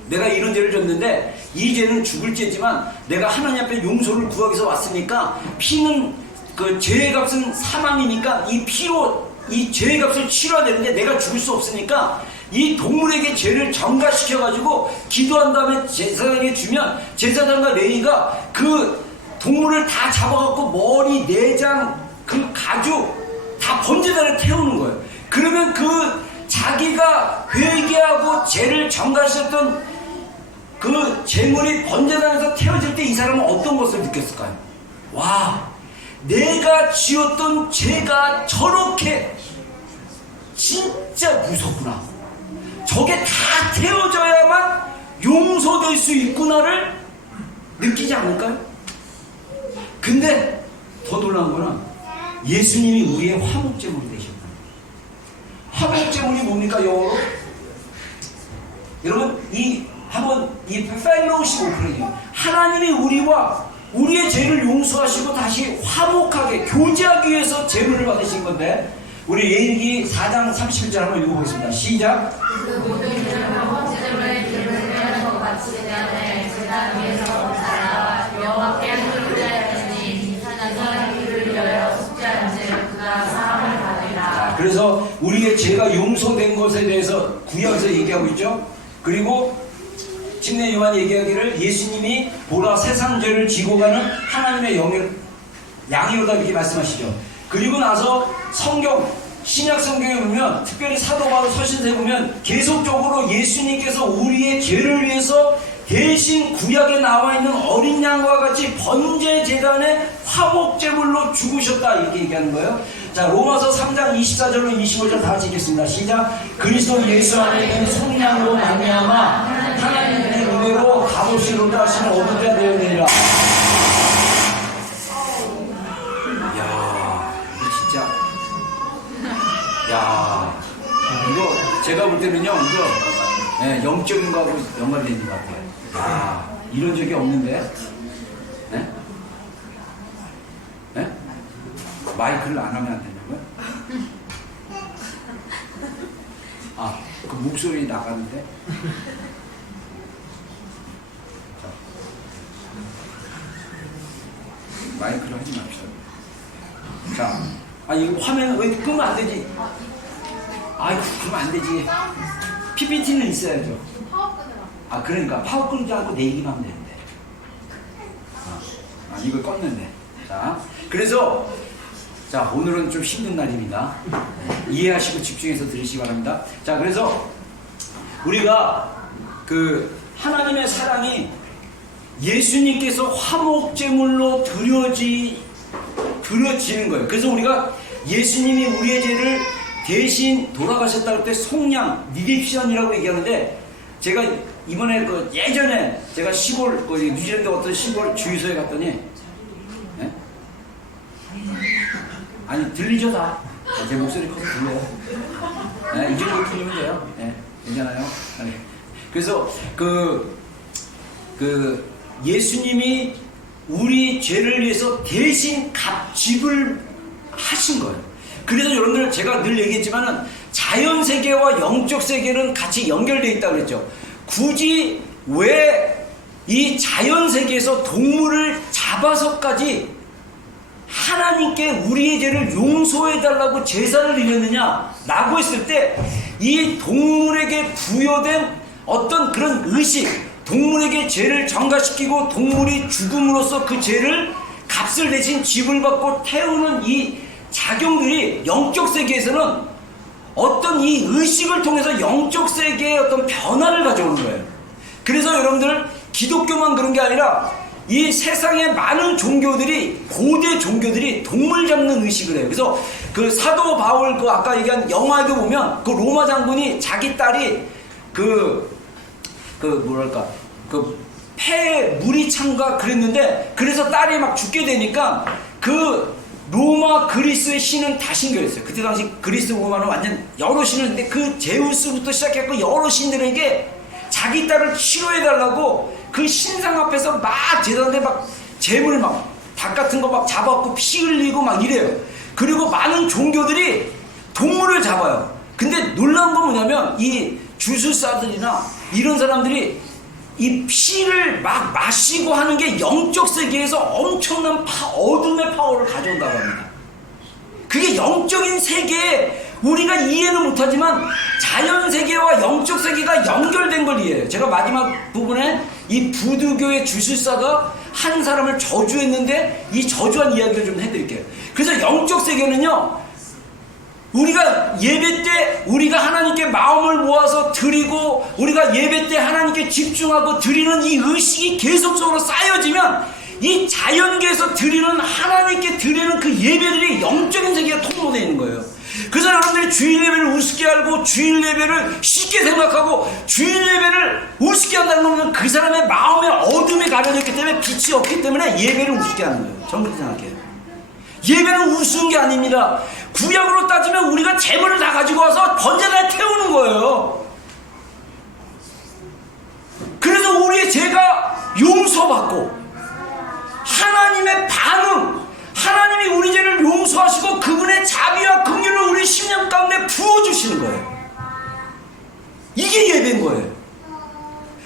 내가 이런 죄를 졌는데 이 죄는 죽을 죄지만 내가 하나님 앞에 용서를 구하기 위해서 왔으니까 피는 그 죄의 값은 사망이니까 이 피로 이 죄의 값을 치러야 되는데 내가 죽을 수 없으니까 이 동물에게 죄를 전가시켜가지고 기도한 다음에 제사장에게 주면 제사장과 레위가 그 동물을 다 잡아갖고 머리, 내장, 그 가죽 다 번제단에 태우는 거예요. 그러면 그 자기가 회개하고 죄를 전가시켰던 그 재물이 번제단에서 태워질 때 이 사람은 어떤 것을 느꼈을까요? 와, 내가 지었던 죄가 저렇게 진짜 무섭구나. 저게 다 태워져야만 용서될 수 있구나를 느끼지 않을까요? 근데 더 놀라운 거는 예수님이 우리의 화목제물이 되셨다. 화목제물이 뭡니까 영어로? 여러분 한번 이 펠로우십 오프닝이에요. 하나님이 우리와 우리의 죄를 용서하시고 다시 화목하게 교제하기 위해서 제물을 받으신 건데 우리 레위기 4장 31절 한번 읽어보겠습니다. 시작. 그 모든 이들은 화목제물에 기름을 빼는 것 같이 내안에 제단 위에서 자라 여호와께 드리려니 사자가 귀를 열어 숙제한 죄 그가 사함을 받으리라. 자, 그래서 우리의 죄가 용서된 것에 대해서 구약에서 얘기하고 있죠. 그리고 침례 요한 얘기하기를 예수님이 보라 세상 죄를 지고 가는 하나님의 양이로다 이렇게 말씀하시죠. 그리고 나서 신약 성경에 보면 특별히 사도 바울 서신서에 보면 계속적으로 예수님께서 우리의 죄를 위해서 대신 구약에 나와 있는 어린 양과 같이 번제 제단의 화목제물로 죽으셨다 이렇게 얘기하는 거예요. 자, 로마서 3장 24절로 25절 다 같이 읽겠습니다. 시작. 그리스도 예수 안에 성령으로 말미암아 하나님의 은혜로 값없이 이루다 하시는 얻은 자 되었느니라. 이야, 이거 진짜, 야, 이거 제가 볼 때는요, 이거 영적인 거하고 연관되는 것 같아요. 아, 이런 적이 없는데, 네? 네? 마이크를 안 하면 안 되냐고요? 아, 그 목소리 나가는데? 마이크를 하지 맙시다. 자, 이거 화면은 왜 끄면 안 되지? 아이고, 그러면 안 되지. PPT는 있어야죠. 그러니까 파워 끄지 않고 내 얘기만 하면 되는데. 이걸 껐는데. 자, 그래서 자, 오늘은 좀 힘든 날입니다. 이해하시고 집중해서 들으시기 바랍니다. 자, 그래서 우리가 그 하나님의 사랑이 예수님께서 화목제물로 드려지는 거예요. 그래서 우리가 예수님이 우리의 죄를 대신 돌아가셨다 할 때 속량, 리딥션이라고 얘기하는데 제가 이번에 예전에 제가 시골, 뉴질랜드 어떤 시골 주유소에 갔더니 네? 아니 들리죠 다? 제 목소리 커서 들려요. 네, 이 정도 틀리면 돼요. 네, 괜찮아요. 네. 그래서 예수님이 우리 죄를 위해서 대신 지불 하신 거예요. 그래서 여러분들 제가 늘 얘기했지만은 자연 세계와 영적 세계는 같이 연결되어 있다고 그랬죠. 굳이 왜 이 자연 세계에서 동물을 잡아서까지 하나님께 우리의 죄를 용서해달라고 제사를 드렸느냐라고 했을 때 이 동물에게 부여된 어떤 그런 의식, 동물에게 죄를 전가시키고 동물이 죽음으로써 그 죄를 값을 대신 지불받고 태우는 이 작용들이 영적 세계에서는 어떤 이 의식을 통해서 영적 세계의 어떤 변화를 가져오는 거예요. 그래서 여러분들 기독교만 그런 게 아니라 이 세상의 많은 종교들이, 고대 종교들이 동물 잡는 의식을 해요. 그래서 그 사도 바울 아까 얘기한 영화에도 보면 그 로마 장군이 자기 딸이 폐에 물이 찬가 그랬는데 그래서 딸이 막 죽게 되니까 그 로마 그리스의 신은 다 신교였어요. 그때 당시 그리스 로마는 완전 여러 신을 했는데 그 제우스부터 시작해서 여러 신들에게 자기 딸을 치료해달라고 그 신상 앞에서 막 제자한테 막 재물 막 닭 같은 거 막 잡아갖고 피 흘리고 막 이래요. 그리고 많은 종교들이 동물을 잡아요. 근데 놀라운 건 뭐냐면 이 주술사들이나 이런 사람들이 이 피를 막 마시고 하는 게 영적 세계에서 엄청난 어둠의 파워를 가져온다고 합니다. 그게 영적인 세계에 우리가 이해는 못하지만 자연 세계와 영적 세계가 연결된 걸 이해해요. 제가 마지막 부분에 이 부두교의 주술사가 한 사람을 저주했는데 이 저주한 이야기를 좀 해드릴게요. 그래서 영적 세계는요, 우리가 예배 때 우리가 하나님께 마음을 모아서 드리고 우리가 예배 때 하나님께 집중하고 드리는 이 의식이 계속적으로 쌓여지면 이 자연계에서 드리는 하나님께 드리는 그 예배들이 영적인 세계가 통로되어 있는 거예요. 그래서 여러분들이 주일 예배를 우습게 알고 주일 예배를 쉽게 생각하고 주일 예배를 우습게 한다는 건 그 사람의 마음의 어둠이 가려져 있기 때문에 빛이 없기 때문에 예배를 우습게 하는 거예요. 저는 그렇게 생각해요. 예배는 우스운 게 아닙니다. 구약으로 따지면 우리가 재물을 다 가지고 와서 번제단에 태우는 거예요. 그래서 우리의 죄가 용서받고 하나님의 반응, 하나님이 우리 죄를 용서하시고 그분의 자비와 긍휼을 우리 심령 가운데 부어주시는 거예요. 이게 예배인 거예요.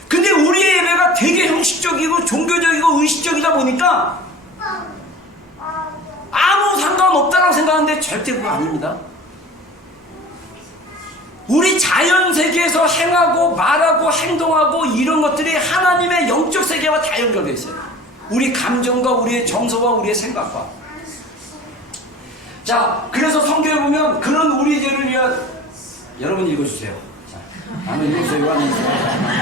근데 우리의 예배가 되게 형식적이고 종교적이고 의식적이다 보니까 아무 상관없다라고 생각하는데 절대 그거 아닙니다. 우리 자연 세계에서 행하고 말하고 행동하고 이런 것들이 하나님의 영적 세계와 다 연결되어 있어요. 우리 감정과 우리의 정서와 우리의 생각과. 자, 그래서 성경에 보면 그런 우리 죄를 위한, 여러분 읽어주세요. 자, 한번 읽어주세요.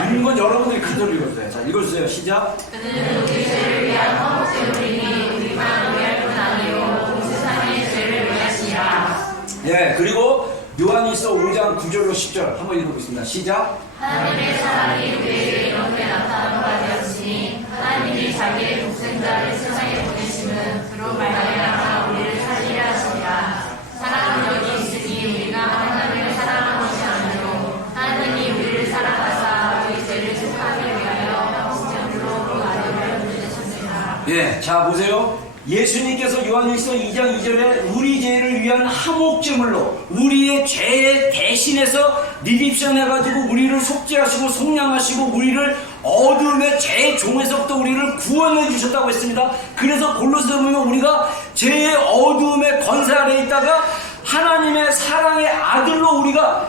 읽는 건 여러분들이 그대로 읽어주세요. 자, 읽어주세요. 시작. 그는 우리 죄를 위한 허물죄물이니 우리만 위할 뿐 아니요 온 세상의 죄를 위하시라. 네, 그리고 요한일서 5장 9절로 10절 한번 읽어보겠습니다. 시작. 하나님의 사랑이 우리에게 이렇게 나타난 바 되었으니 하나님이 자기의 독생자를 세상에 보내심은 그로 말미암아 우리를 살리려 하시니라. 사랑은 여기 있으니 우리가 하나님을 사랑한 것이 아니요 하나님이 우리를 사랑하사 우리 죄를 속하기 위하여 형제물로 그 아들을 보내셨느니라. 예, 자 보세요. 예수님께서 요한일서 2장 2절에 우리 죄를 위한 화목제물로 우리의 죄에 대신해서 리립션 해가지고 우리를 속죄하시고 속량하시고 우리를 어둠의 죄의 종에서부터 우리를 구원해 주셨다고 했습니다. 그래서 골로새서 보면 우리가 죄의 어둠의 권세 아래에 있다가 하나님의 사랑의 아들로 우리가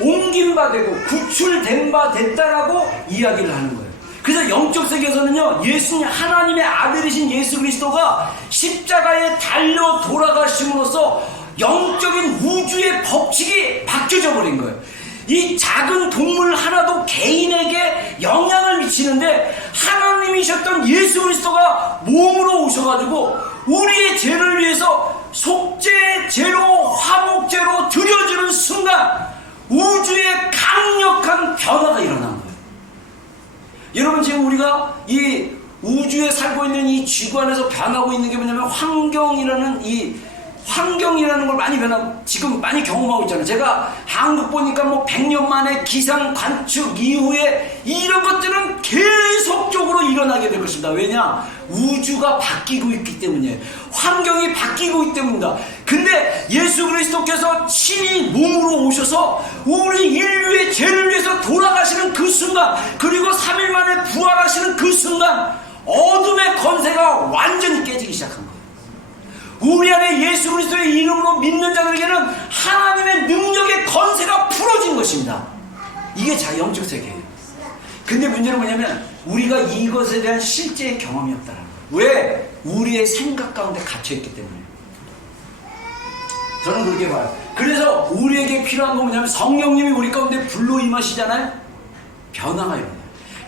옮긴 바 되고 구출된 바 됐다라고 이야기를 하는 거예요. 그래서 영적 세계에서는요, 예수님 하나님의 아들이신 예수 그리스도가 십자가에 달려 돌아가심으로써 영적인 우주의 법칙이 바뀌어져 버린 거예요. 이 작은 동물 하나도 개인에게 영향을 미치는데 하나님이셨던 예수 그리스도가 몸으로 오셔가지고 우리의 죄를 위해서 속죄제로 화목제로 드려지는 순간 우주의 강력한 변화가 일어난 거예요. 여러분, 지금 우리가 이 우주에 살고 있는 이 지구 안에서 변하고 있는 게 뭐냐면 환경이라는 걸 많이 지금 많이 경험하고 있잖아요. 제가 한국 보니까 뭐 100년 만에 기상 관측 이후에 이런 것들은 계속적으로 일어나게 될 것입니다. 왜냐? 우주가 바뀌고 있기 때문이에요. 환경이 바뀌고 있기 때문입니다. 근데 예수 그리스도께서 친히 몸으로 오셔서 우리 인류의 죄를 위해서 돌아가시는 그 순간, 그리고 3일 만에 부활하시는 그 순간 어둠의 권세가 완전히 깨지기 시작한 거예요. 우리 안에 예수 그리스도의 이름으로 믿는 자들에게는 하나님의 능력의 권세가 풀어진 것입니다. 이게 영적 세계예요. 근데 문제는 뭐냐면 우리가 이것에 대한 실제의 경험이 없다는 거예요. 왜? 우리의 생각 가운데 갇혀있기 때문에. 저는 그렇게 봐요. 그래서 우리에게 필요한 건 뭐냐면 성령님이 우리 가운데 불로 임하시잖아요. 변화가 일어나요.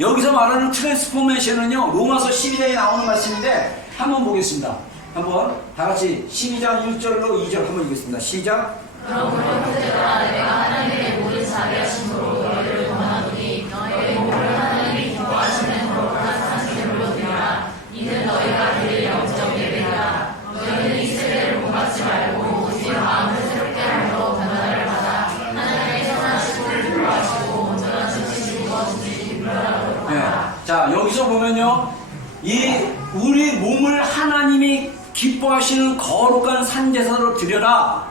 여기서 말하는 트랜스포메이션은요, 로마서 12장에 나오는 말씀인데 한번 보겠습니다. 한번 다같이 12장 1절로 2절 한번 읽겠습니다. 시작. 그러므로 형제들아, 내가 하나님의 모든 자비하심으로 너희를 권하노니 너희 몸을 하나님이 기뻐하시는 거룩한 산제물로 드리라. 이는 너희가 드릴 영적 예배라. 너희는 이 세대를 본받지 말고 오직 마음을 새롭게 함으로 변화를 받아 하나님의 선하시고 기뻐하시고 온전한 뜻이 주어지기 빌어라도록 하라. 자, 여기서 보면요, 이 우리 몸을 하나님이 기뻐하시는 거룩한 산제사로 드려라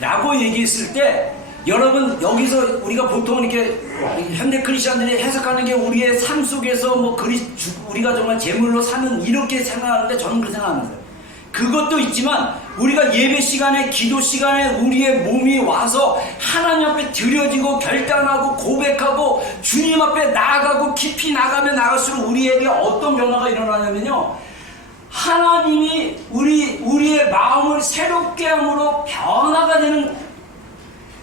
라고 얘기했을 때 여러분 여기서 우리가 보통 이렇게 현대 크리스천들이 해석하는 게 우리의 삶 속에서 뭐 우리가 정말 제물로 사는 이렇게 생각하는데 저는 그렇게 생각 안 해요. 그것도 있지만 우리가 예배 시간에 기도 시간에 우리의 몸이 와서 하나님 앞에 드려지고 결단하고 고백하고 주님 앞에 나아가고 깊이 나가면 나갈수록 우리에게 어떤 변화가 일어나냐면요, 하나님이 우리의 마음을 새롭게 함으로 변화가 되는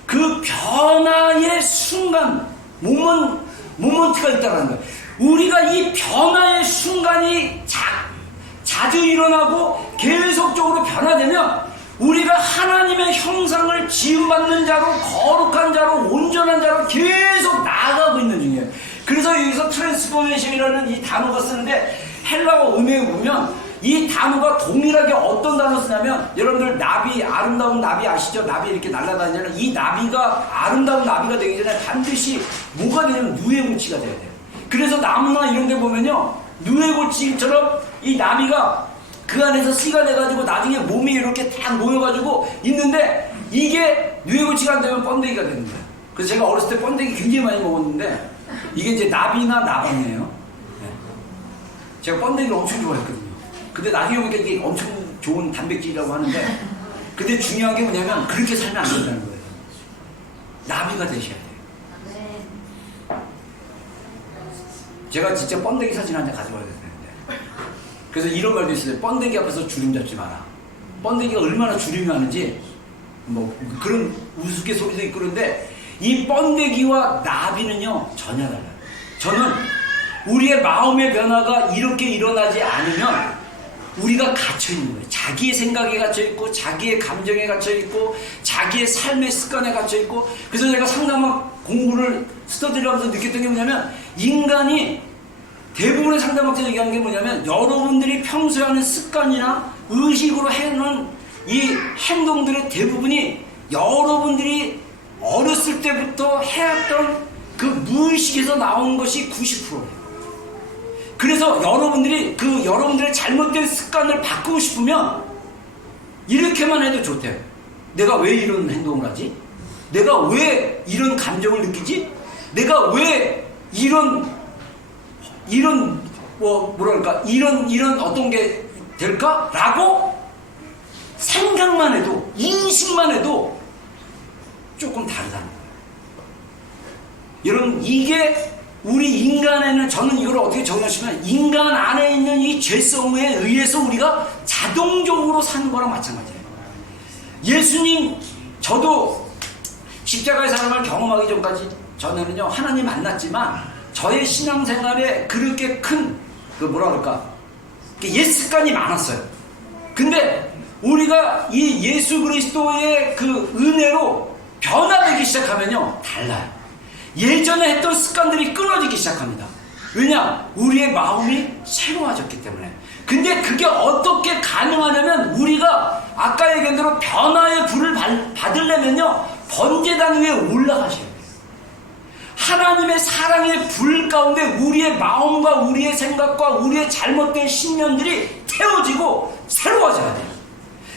그 변화의 순간 모먼트가 있다는 거예요. 우리가 이 변화의 순간이 자주 일어나고 계속적으로 변화되면 우리가 하나님의 형상을 지음받는 자로, 거룩한 자로, 온전한 자로 계속 나아가고 있는 중이에요. 그래서 여기서 트랜스포메이션이라는 이 단어가 쓰는데 헬라어 음에 보면 이 단어가 동일하게 어떤 단어 쓰냐면, 여러분들 나비, 아름다운 나비 아시죠? 나비 이렇게 날아다니는 이 나비가 아름다운 나비가 되기 전에 반드시 뭐가 되냐면 누에고치가 돼야 돼요. 그래서 나무나 이런 데 보면요, 누에고치처럼 이 나비가 그 안에서 씨가 돼가지고 나중에 몸이 이렇게 딱 모여가지고 있는데, 이게 누에고치가 안 되면 번데기가 되는 거예요. 그래서 제가 어렸을 때 번데기 굉장히 많이 먹었는데 이게 이제 나비나 나방이에요. 네. 제가 번데기를 엄청 좋아했거든요. 근데 나중에 보니까 이게 엄청 좋은 단백질이라고 하는데, 근데 중요한 게 뭐냐면 그렇게 살면 안 된다는 거예요. 나비가 되셔야 돼요. 제가 진짜 번데기 사진 한 장 가져와야 되는데, 그래서 이런 말도 있어요. 번데기 앞에서 주름 잡지 마라. 번데기가 얼마나 주름이 많은지 뭐 그런 우스갯소리도 있고, 그런데 이 번데기와 나비는요 전혀 달라요. 저는 우리의 마음의 변화가 이렇게 일어나지 않으면 우리가 갇혀있는 거예요. 자기의 생각에 갇혀있고, 자기의 감정에 갇혀있고, 자기의 삶의 습관에 갇혀있고. 그래서 제가 상담학 공부를 스터디를 하면서 느꼈던 게 뭐냐면, 인간이 대부분의 상담학자들이 얘기하는 게 뭐냐면, 여러분들이 평소에 하는 습관이나 의식으로 해놓은 이 행동들의 대부분이 여러분들이 어렸을 때부터 해왔던 그 무의식에서 나온 것이 90%예요. 그래서 여러분들의 잘못된 습관을 바꾸고 싶으면 이렇게만 해도 좋대요. 내가 왜 이런 행동을 하지? 내가 왜 이런 감정을 느끼지? 내가 왜 이런 어떤 게 될까? 라고 생각만 해도, 인식만 해도 조금 다르다는 거예요. 여러분, 이게 우리 인간에는, 저는 이걸 어떻게 정의하시면, 인간 안에 있는 이 죄성에 의해서 우리가 자동적으로 사는 거랑 마찬가지예요. 예수님, 저도 십자가의 사랑을 경험하기 전에는요, 하나님 만났지만 저의 신앙생활에 그렇게 큰 옛 습관이 많았어요. 근데 우리가 이 예수 그리스도의 그 은혜로 변화되기 시작하면요 달라요. 예전에 했던 습관들이 끊어지기 시작합니다. 왜냐? 우리의 마음이 새로워졌기 때문에. 근데 그게 어떻게 가능하냐면, 우리가 아까 얘기한 대로 변화의 불을 받으려면요 번제단 위에 올라가셔야 돼요. 하나님의 사랑의 불 가운데 우리의 마음과 우리의 생각과 우리의 잘못된 신념들이 태워지고 새로워져야 돼요.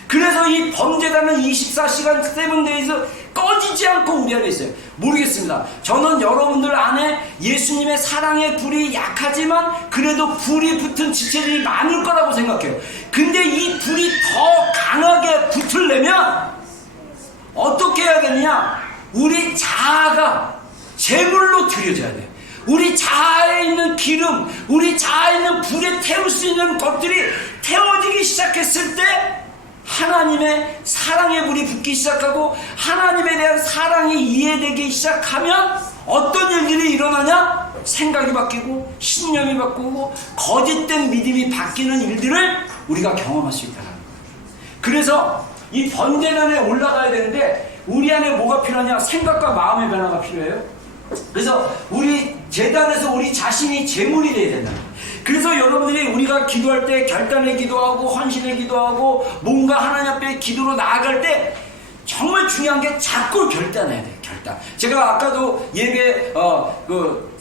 그래서 이 번제단은 24시간 7days 꺼지지 않고 우리 안에 있어요. 모르겠습니다. 저는 여러분들 안에 예수님의 사랑의 불이 약하지만 그래도 불이 붙은 지체들이 많을 거라고 생각해요. 근데 이 불이 더 강하게 붙으려면 어떻게 해야 되느냐? 우리 자아가 제물로 드려져야 돼요. 우리 자아에 있는 기름, 우리 자아에 있는 불에 태울 수 있는 것들이 태워지기 시작했을 때 하나님의 사랑의 불이 붙기 시작하고, 하나님에 대한 사랑이 이해되기 시작하면 어떤 일들이 일어나냐? 생각이 바뀌고, 신념이 바꾸고, 거짓된 믿음이 바뀌는 일들을 우리가 경험할 수 있다는 거예요. 그래서 이 번제단에 올라가야 되는데, 우리 안에 뭐가 필요하냐? 생각과 마음의 변화가 필요해요. 그래서 우리 제단에서 우리 자신이 제물이 돼야 된다. 그래서 여러분들이 우리가 기도할 때 결단의 기도하고 헌신의 기도하고 뭔가 하나님 앞에 기도로 나아갈 때 정말 중요한 게 자꾸 결단해야 돼요. 결단. 제가 아까도 예배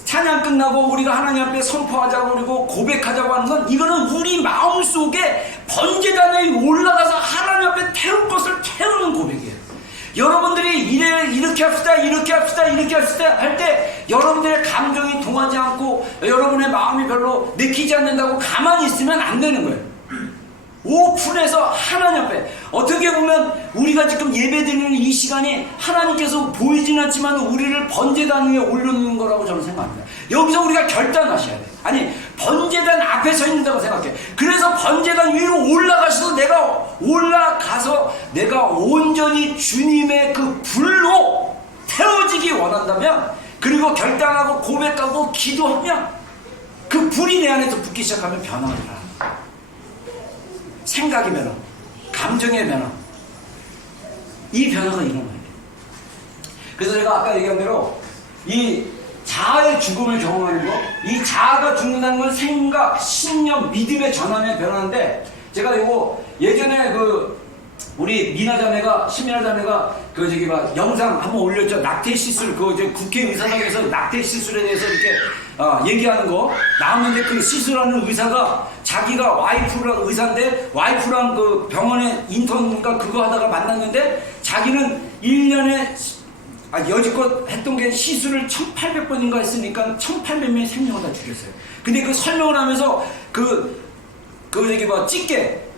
찬양 끝나고 우리가 하나님 앞에 선포하자고 그리고 고백하자고 하는 건, 이거는 우리 마음속에 번제단에 올라가서 하나님 앞에 태울 것을 태우는 고백이에요. 여러분들이 이렇게 합시다, 이렇게 합시다, 이렇게 합시다 할 때 여러분들의 감정이 동하지 않고 여러분의 마음이 별로 내키지 않는다고 가만히 있으면 안 되는 거예요. 오픈해서 하나님 앞에, 어떻게 보면 우리가 지금 예배드리는 이 시간이 하나님께서 보이지는 않지만 우리를 번제단 위에 올려놓는 거라고 저는 생각합니다. 여기서 우리가 결단하셔야 돼요. 아니, 번제단 앞에 서 있는다고 생각해. 그래서 번제단 위로 올라가서 내가 온전히 주님의 그 불로 태워지기 원한다면, 그리고 결단하고 고백하고 기도하면 그 불이 내 안에서 붙기 시작하면 변화가 일어납니다. 생각의 변화, 감정의 변화, 이 변화가 일어나야 돼요. 그래서 제가 아까 얘기한 대로 이 자아의 죽음을 경험하는 거, 이 자아가 죽는다는 건 생각, 신념, 믿음의 전환에 변하는데, 제가 이거 예전에 우리 신민아 자매가 영상 한번 올렸죠. 낙태 시술, 국회의사당에서 낙태 시술에 대해서 이렇게 얘기하는 거 나왔는데, 그 시술하는 의사가 자기가 와이프랑 의사인데, 와이프랑 그 병원에 인턴인가 그거 하다가 만났는데, 자기는 1년에 여지껏 했던 게 시술을 1800번인가 했으니까 1800명의 생명을 다 죽였어요. 근데 그 설명을 하면서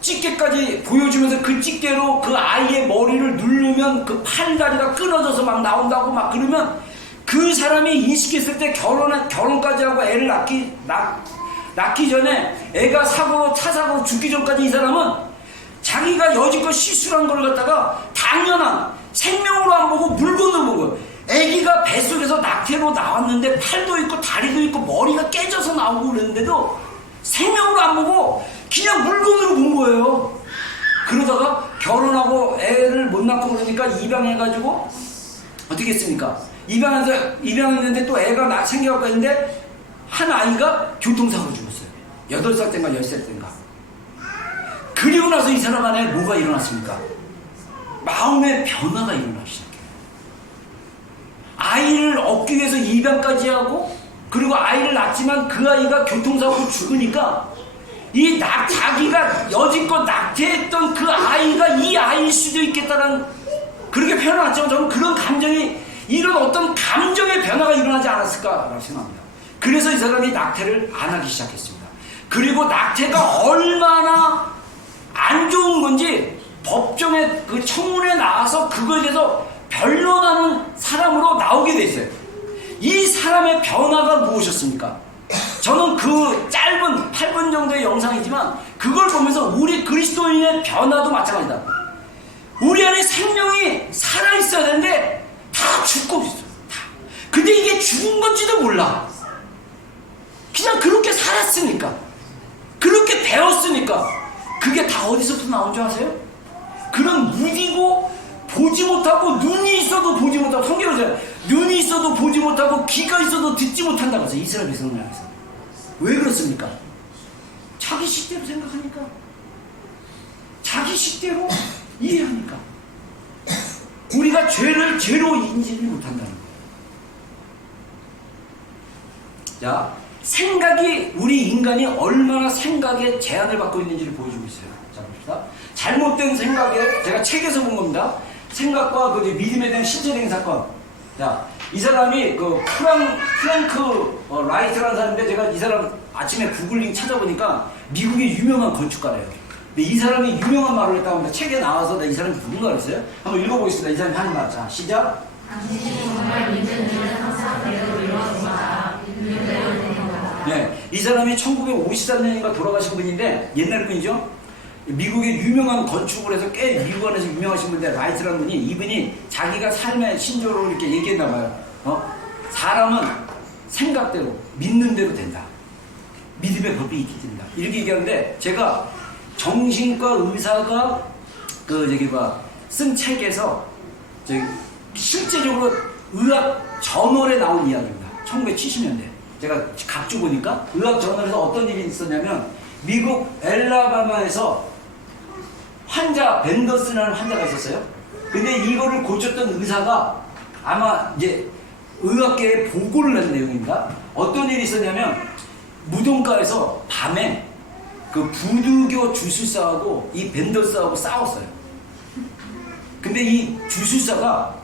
찌개까지 보여주면서 그 찌개로 그 아이의 머리를 누르면 그 팔다리가 끊어져서 막 나온다고 막 그러면, 그 사람이 인식했을 때 결혼까지 하고 애를 낳기 전에 애가 차 사고로 죽기 전까지 이 사람은 자기가 여지껏 시술한 걸 갖다가 당연한 생명으로 안 보고 물건으로 보고, 애기가 뱃속에서 낙태로 나왔는데 팔도 있고 다리도 있고 머리가 깨져서 나오고 그랬는데도 생명으로 안 보고 그냥 물건으로 본 거예요. 그러다가 결혼하고 애를 못 낳고 그러니까 입양해가지고 어떻게 했습니까? 입양했는데 또 애가 생겨갖고 있는데 한 아이가 교통사고로 죽었어요. 8살 땐가 10살 땐가. 그리고 나서 이 사람 안에 뭐가 일어났습니까? 마음의 변화가 일어나기 시작해요. 아이를 얻기 위해서 입양까지 하고, 그리고 아이를 낳지만 그 아이가 교통사고로 죽으니까 자기가 여지껏 낙태했던 그 아이가 이 아이일 수도 있겠다는, 그렇게 표현하죠. 저는 그런 감정이, 이런 어떤 감정의 변화가 일어나지 않았을까라고 생각합니다. 그래서 이 사람이 낙태를 안 하기 시작했습니다. 그리고 낙태가 얼마나 안 좋은 건지 법정에 그 청문회에 나와서 그거에 대해서 변론하는 사람으로 나오게 됐어요. 이 사람의 변화가 무엇이었습니까? 저는 그 짧은 8분 정도의 영상이지만 그걸 보면서 우리 그리스도인의 변화도 마찬가지다. 우리 안에 생명이 살아있어야 되는데 다 죽고 있어요. 다. 근데 이게 죽은 건지도 몰라. 그냥 그렇게 살았으니까, 그렇게 배웠으니까. 그게 다 어디서부터 나온 줄 아세요? 그런 무디고 보지 못하고, 눈이 있어도 보지 못하고, 성경에서 눈이 있어도 보지 못하고 귀가 있어도 듣지 못한다고 해서 이스라엘 백성들에서. 왜 그렇습니까? 자기 식대로 생각하니까, 자기 식대로 이해하니까. 우리가 죄를 죄로 인지를 못한다는 거예요. 자, 생각이, 우리 인간이 얼마나 생각에 제한을 받고 있는지를 보여주고 있어요. 자, 봅시다. 잘못된 생각에, 제가 책에서 본 겁니다. 생각과 그 믿음에 대한 실제적인 사건. 자, 이 사람이 프랑크 라이트라는 사람인데, 제가 이 사람 아침에 구글링 찾아보니까 미국의 유명한 건축가래요. 근데 이 사람이 유명한 말을 했다고 합니다. 책에 나와서 이 사람이 누군가 그랬어요? 한번 읽어보겠습니다. 이 사람이 하는 말. 자, 시작. 당신이 정말 믿는 일은 항상 그대로 이루어집니다. 믿음대로 되는 거다. 네, 이 사람이 1953년인가 돌아가신 분인데, 옛날 분이죠. 미국의 유명한 건축을 해서 꽤 미국 안에서 유명하신 분인데, 라이트라는 분이, 이분이 자기가 삶의 신조로 이렇게 얘기했나 봐요. 사람은 생각대로, 믿는 대로 된다. 믿음의 법이 있기 때문이다. 이렇게 얘기하는데, 제가 정신과 의사가 쓴 책에서 실제적으로 의학 저널에 나온 이야기입니다. 1970년대. 제가 각주 보니까 의학 저널에서 어떤 일이 있었냐면, 미국 엘라바마에서 벤더슨이라는 환자가 있었어요. 근데 이거를 고쳤던 의사가 아마 이제 의학계에 보고를 한 내용입니다. 어떤 일이 있었냐면, 무덤가에서 밤에 그 부두교 주술사하고 이 벤더스하고 싸웠어요. 근데 이 주술사가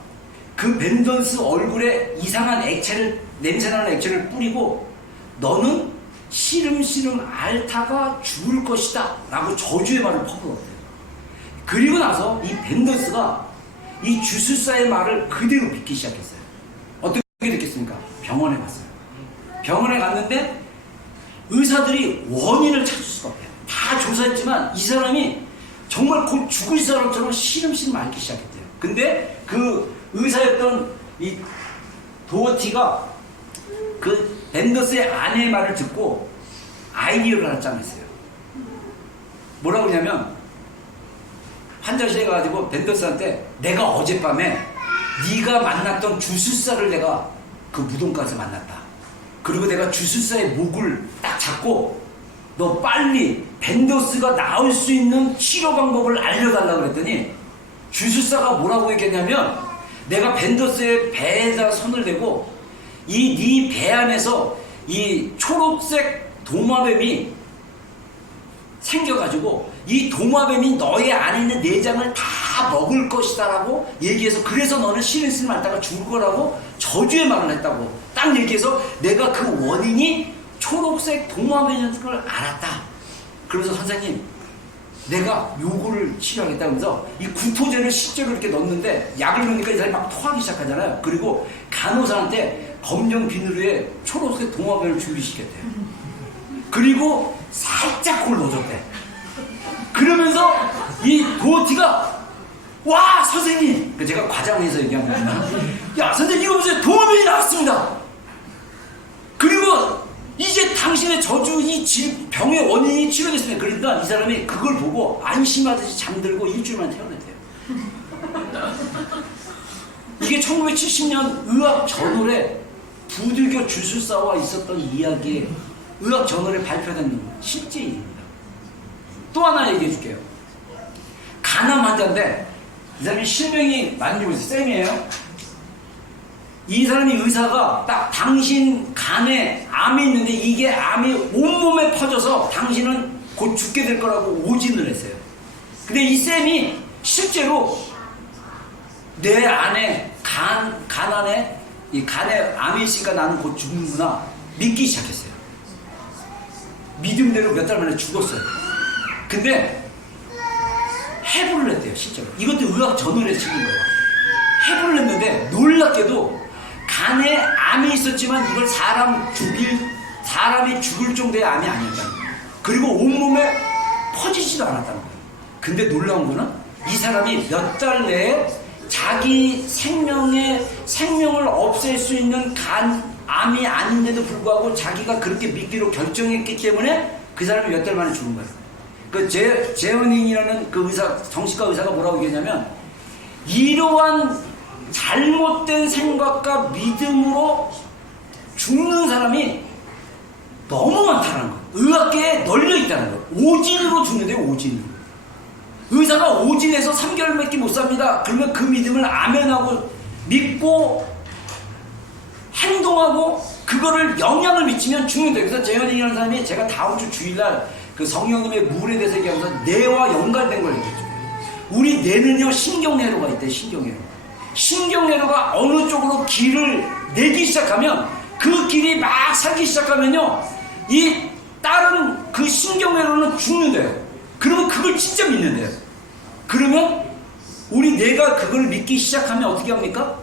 그 벤던스 얼굴에 이상한 액체를, 냄새나는 액체를 뿌리고 너는 시름시름 앓다가 죽을 것이다 라고 저주의 말을 퍼부었대요. 그리고 나서 이 벤던스가 이 주술사의 말을 그대로 믿기 시작했어요. 어떻게 됐겠습니까? 병원에 갔어요. 병원에 갔는데 의사들이 원인을 찾을 수가 없대요. 다 조사했지만 이 사람이 정말 곧 죽을 사람처럼 시름시름 앓기 시작했대요. 근데 그 의사였던 이 도어티가 그 벤더스의 아내의 말을 듣고 아이디어를 하나 짜냈어요. 뭐라고 그러냐면 환자실에 가가지고 벤더스한테 내가 어젯밤에 네가 만났던 주술사를 내가 그 무덤가서 만났다. 그리고 내가 주술사의 목을 딱 잡고 너 빨리 벤더스가 나을 수 있는 치료 방법을 알려달라고 그랬더니 주술사가 뭐라고 얘기했냐면 내가 벤더스의 배에다 손을 대고 이 네 배 안에서 이 초록색 도마뱀이 생겨가지고 이 도마뱀이 너의 안에 있는 내장을 다 먹을 것이다 라고 얘기해서 그래서 너는 시름시름 앓다가 죽을 거라고 저주의 말을 했다고 딱 얘기해서 내가 그 원인이 초록색 도마뱀인 걸 알았다. 그래서 선생님 내가 요거를 치료하겠다 그러면서 이 구토제를 실제로 이렇게 넣는데 약을 넣으니까 이 사람이 막 토하기 시작하잖아요. 그리고 간호사한테 검정 비누에 초록색 도마뱀을 준비시켰대요. 그리고 살짝 그걸 넣어줬대. 그러면서 이 도어티가 와 선생님, 제가 과장해서 얘기한 겁니다. 야 선생님 이거 보세요, 도마뱀이 나왔습니다. 그리고 이제 당신의 저주 이 병의 원인이 치료됐습니다. 그러니까 이 사람이 그걸 보고 안심하듯이 잠들고 일주일만 태어났대요. 이게 1970년 의학 저널에 부들교 주술사와 있었던 이야기에 의학 저널에 발표된 실제 일입니다. 또 하나 얘기해 줄게요. 간암 환자인데 이 사람이 실명이 만지고 있어요. 쌤이에요. 이 사람이 의사가 딱 당신 간에 암이 있는데 이게 암이 온몸에 퍼져서 당신은 곧 죽게 될 거라고 오진을 했어요. 근데 이 쌤이 실제로 내 안에 간 안에 이 간에 암이 있으니까 나는 곧 죽는구나 믿기 시작했어요. 믿음대로 몇 달 만에 죽었어요. 근데 해부를 했대요. 실제로 이것도 의학 저널에 찍은 거예요. 해부를 했는데 놀랍게도 간에 암이 있었지만 이걸 사람이 죽을 정도의 암이 아니었다는 거예요. 그리고 온몸에 퍼지지도 않았다는 거예요. 근데 놀라운 거는 이 사람이 몇 달 내에 자기 생명을 없앨 수 있는 암이 아닌데도 불구하고 자기가 그렇게 믿기로 결정했기 때문에 그 사람이 몇 달 만에 죽은 거예요. 그 제어닝이라는 그 의사, 정신과 의사가 뭐라고 얘기했냐면 이러한 잘못된 생각과 믿음으로 죽는 사람이 너무 많다는 거예요. 의학계에 널려 있다는 거예요. 오진으로 죽는데요, 오진으로. 의사가 오진에서 3개월밖에 못 삽니다. 그러면 그 믿음을 아멘하고 믿고 행동하고 그거를 영향을 미치면 죽는다. 그래서 재현이라는 사람이 제가 다음 주 주일날 그 성령님의 물에 대해서 얘기하면서 뇌와 연관된 걸 얘기해줘요. 우리 뇌는요 신경회로가 있대. 신경회로가 어느 쪽으로 길을 내기 시작하면 그 길이 막 살기 시작하면요 이 다른 그 신경회로는 죽는데요. 그러면 그걸 진짜 믿는데요. 그러면 우리 뇌가 그걸 믿기 시작하면 어떻게 합니까?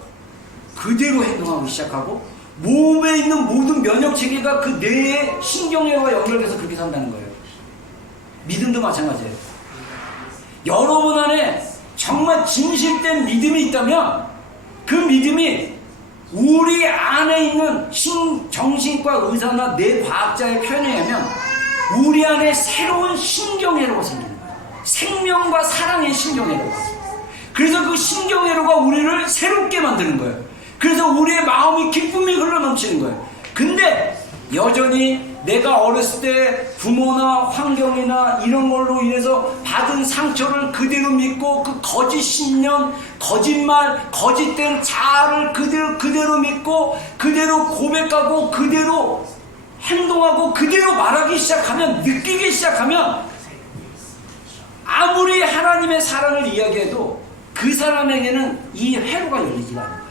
그대로 행동하기 시작하고 몸에 있는 모든 면역체계가 그 뇌의 신경회로와 연결돼서 그렇게 산다는 거예요. 믿음도 마찬가지예요. 여러분 안에 정말 진실된 믿음이 있다면 그 믿음이 우리 안에 있는 정신과 의사나 뇌과학자의 표현에 의하면 우리 안에 새로운 신경회로가 생기는 거예요. 생명과 사랑의 신경회로가. 그래서 그 신경회로가 우리를 새롭게 만드는 거예요. 그래서 우리의 마음이 기쁨이 흘러넘치는 거예요. 근데 여전히 내가 어렸을 때 부모나 환경이나 이런 걸로 인해서 받은 상처를 그대로 믿고 그 거짓 신념, 거짓말, 거짓된 자아를 그대로 믿고 그대로 고백하고 그대로 행동하고 그대로 말하기 시작하면, 느끼기 시작하면 아무리 하나님의 사랑을 이야기해도 그 사람에게는 이 회로가 열리지가 않는 거예요.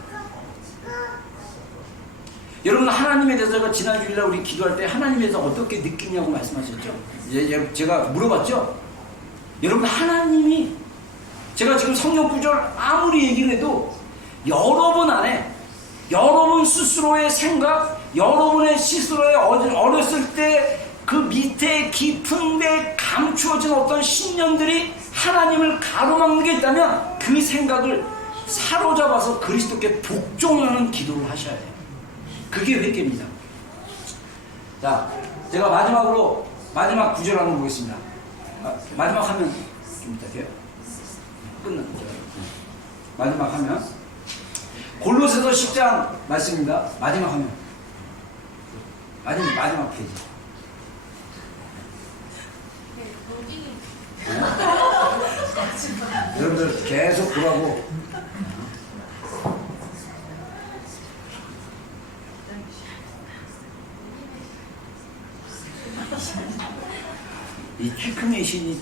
여러분 하나님에 대해서 제가 지난 주일날 우리 기도할 때 하나님에 대해서 어떻게 느끼냐고 말씀하셨죠? 제가 물어봤죠? 여러분 하나님이 제가 지금 성경 구절 아무리 얘기를 해도 여러분 안에 여러분 스스로의 생각, 여러분의 스스로의 어렸을 때 그 밑에 깊은 데 감추어진 어떤 신념들이 하나님을 가로막는 게 있다면 그 생각을 사로잡아서 그리스도께 복종하는 기도를 하셔야 돼요. 그게 회개입니다. 자, 제가 마지막으로 마지막 구절 한번 보겠습니다. 마지막 하면 좀 이따 돼요. 끝났죠. 마지막 하면 골로새서 10장 말씀입니다. 마지막 하면 마지막 페이지. 여러분들 계속 보라고. 이 테크니션이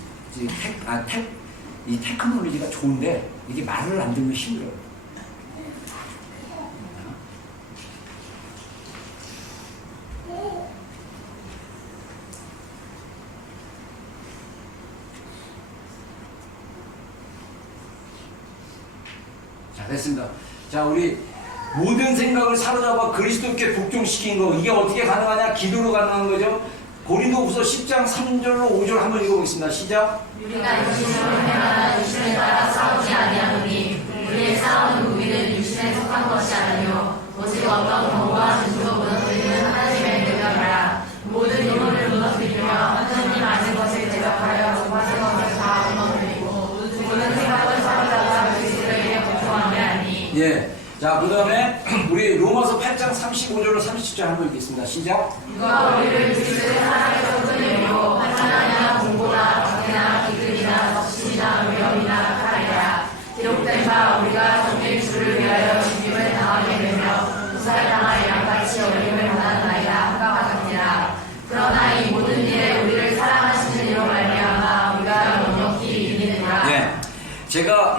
이 테크놀로지가 좋은데 이게 말을 안 듣면 힘들어요. 자, 됐습니다. 자, 우리 모든 생각을 사로잡아 그리스도께 복종시킨 거, 이게 어떻게 가능하냐? 기도로 가능한 거죠. 고린도후서 10장 3절로 5절 한번 읽어보겠습니다. 시작. 우리가 육신으로 행하나 육신에 따라 싸우지 아니하노니 우리의 싸우는 우리는 육신에 속한 것이 아니요 오직 어떤 권고와 증거로 무너뜨리는 하나님의 능력이라. 모든 이론을 무너뜨리며 하나님 아는 것을 대적하여 높아진 것을 다 무너뜨리고 모든 생각을 사로잡아 그리스도에게 복종하게 하니. 예. 자, 그 다음에 우리 로마서 8장 35절로 30절 한번 읽겠습니다. 시작. 누가 우리를 그리스도의 사랑에서 끊으리고 환난이나 공고나 박해나 기근이나 적신이나 위험이나 칼이라. 기록된 바 우리가 정의 주를 위하여 죽임을 당하게 되며 부살당할 양같이 어림을 받았나이다 함과 같으니라. 그러나 이 모든 일에 우리를 사랑하시는 이로 말미암아 우리가 넉넉히 이기느니라. 예. 제가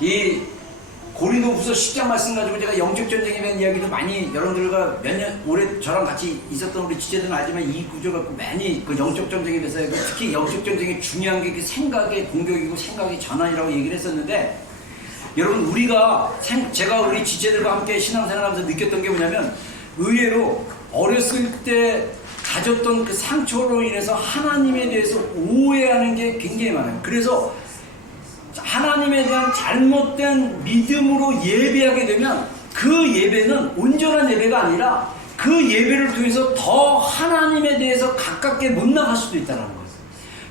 이 고린도후서 10장 말씀 가지고 제가 영적 전쟁에 대한 이야기도 많이 여러분들과 몇 년 오래 저랑 같이 있었던 우리 지체들은 알지만 이 구조 갖고 많이 그 영적 전쟁에 대해서 특히 영적 전쟁이 중요한 게 그 생각의 공격이고 생각의 전환이라고 얘기를 했었는데, 여러분 우리가 제가 우리 지체들과 함께 신앙생활하면서 느꼈던 게 뭐냐면 의외로 어렸을 때 가졌던 그 상처로 인해서 하나님에 대해서 오해하는 게 굉장히 많아요. 그래서 하나님에 대한 잘못된 믿음으로 예배하게 되면 그 예배는 온전한 예배가 아니라 그 예배를 통해서 더 하나님에 대해서 가깝게 못 나갈 수도 있다는 거예요.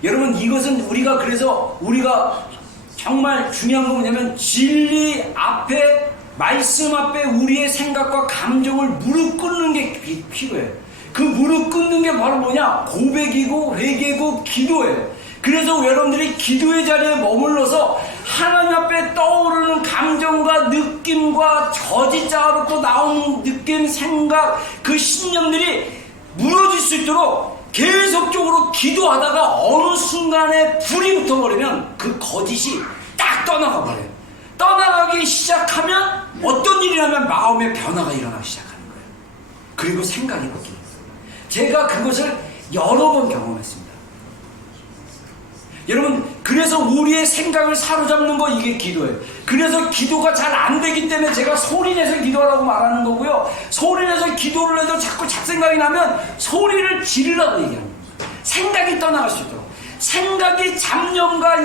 여러분 이것은 우리가 정말 중요한 건 뭐냐면 진리 앞에 말씀 앞에 우리의 생각과 감정을 무릎 꿇는 게 필요해요. 그 무릎 꿇는 게 바로 뭐냐? 고백이고 회개고 기도예요. 그래서 여러분들이 기도의 자리에 머물러서 하나님 앞에 떠오르는 감정과 느낌과 저지자로 나오는 느낌, 생각, 그 신념들이 무너질 수 있도록 계속적으로 기도하다가 어느 순간에 불이 붙어버리면 그 거짓이 딱 떠나가 버려요. 떠나가기 시작하면 어떤 일이 나면 마음의 변화가 일어나기 시작하는 거예요. 그리고 생각이 바뀌는 거예요. 제가 그것을 여러 번 경험했습니다. 여러분 그래서 우리의 생각을 사로잡는 거 이게 기도예요. 그래서 기도가 잘 안 되기 때문에 제가 소리내서 기도하라고 말하는 거고요. 소리내서 기도를 해도 자꾸 잡생각이 나면 소리를 지르라고 얘기하는 거예요. 생각이 떠나갈 수 있도록, 생각이 잡념과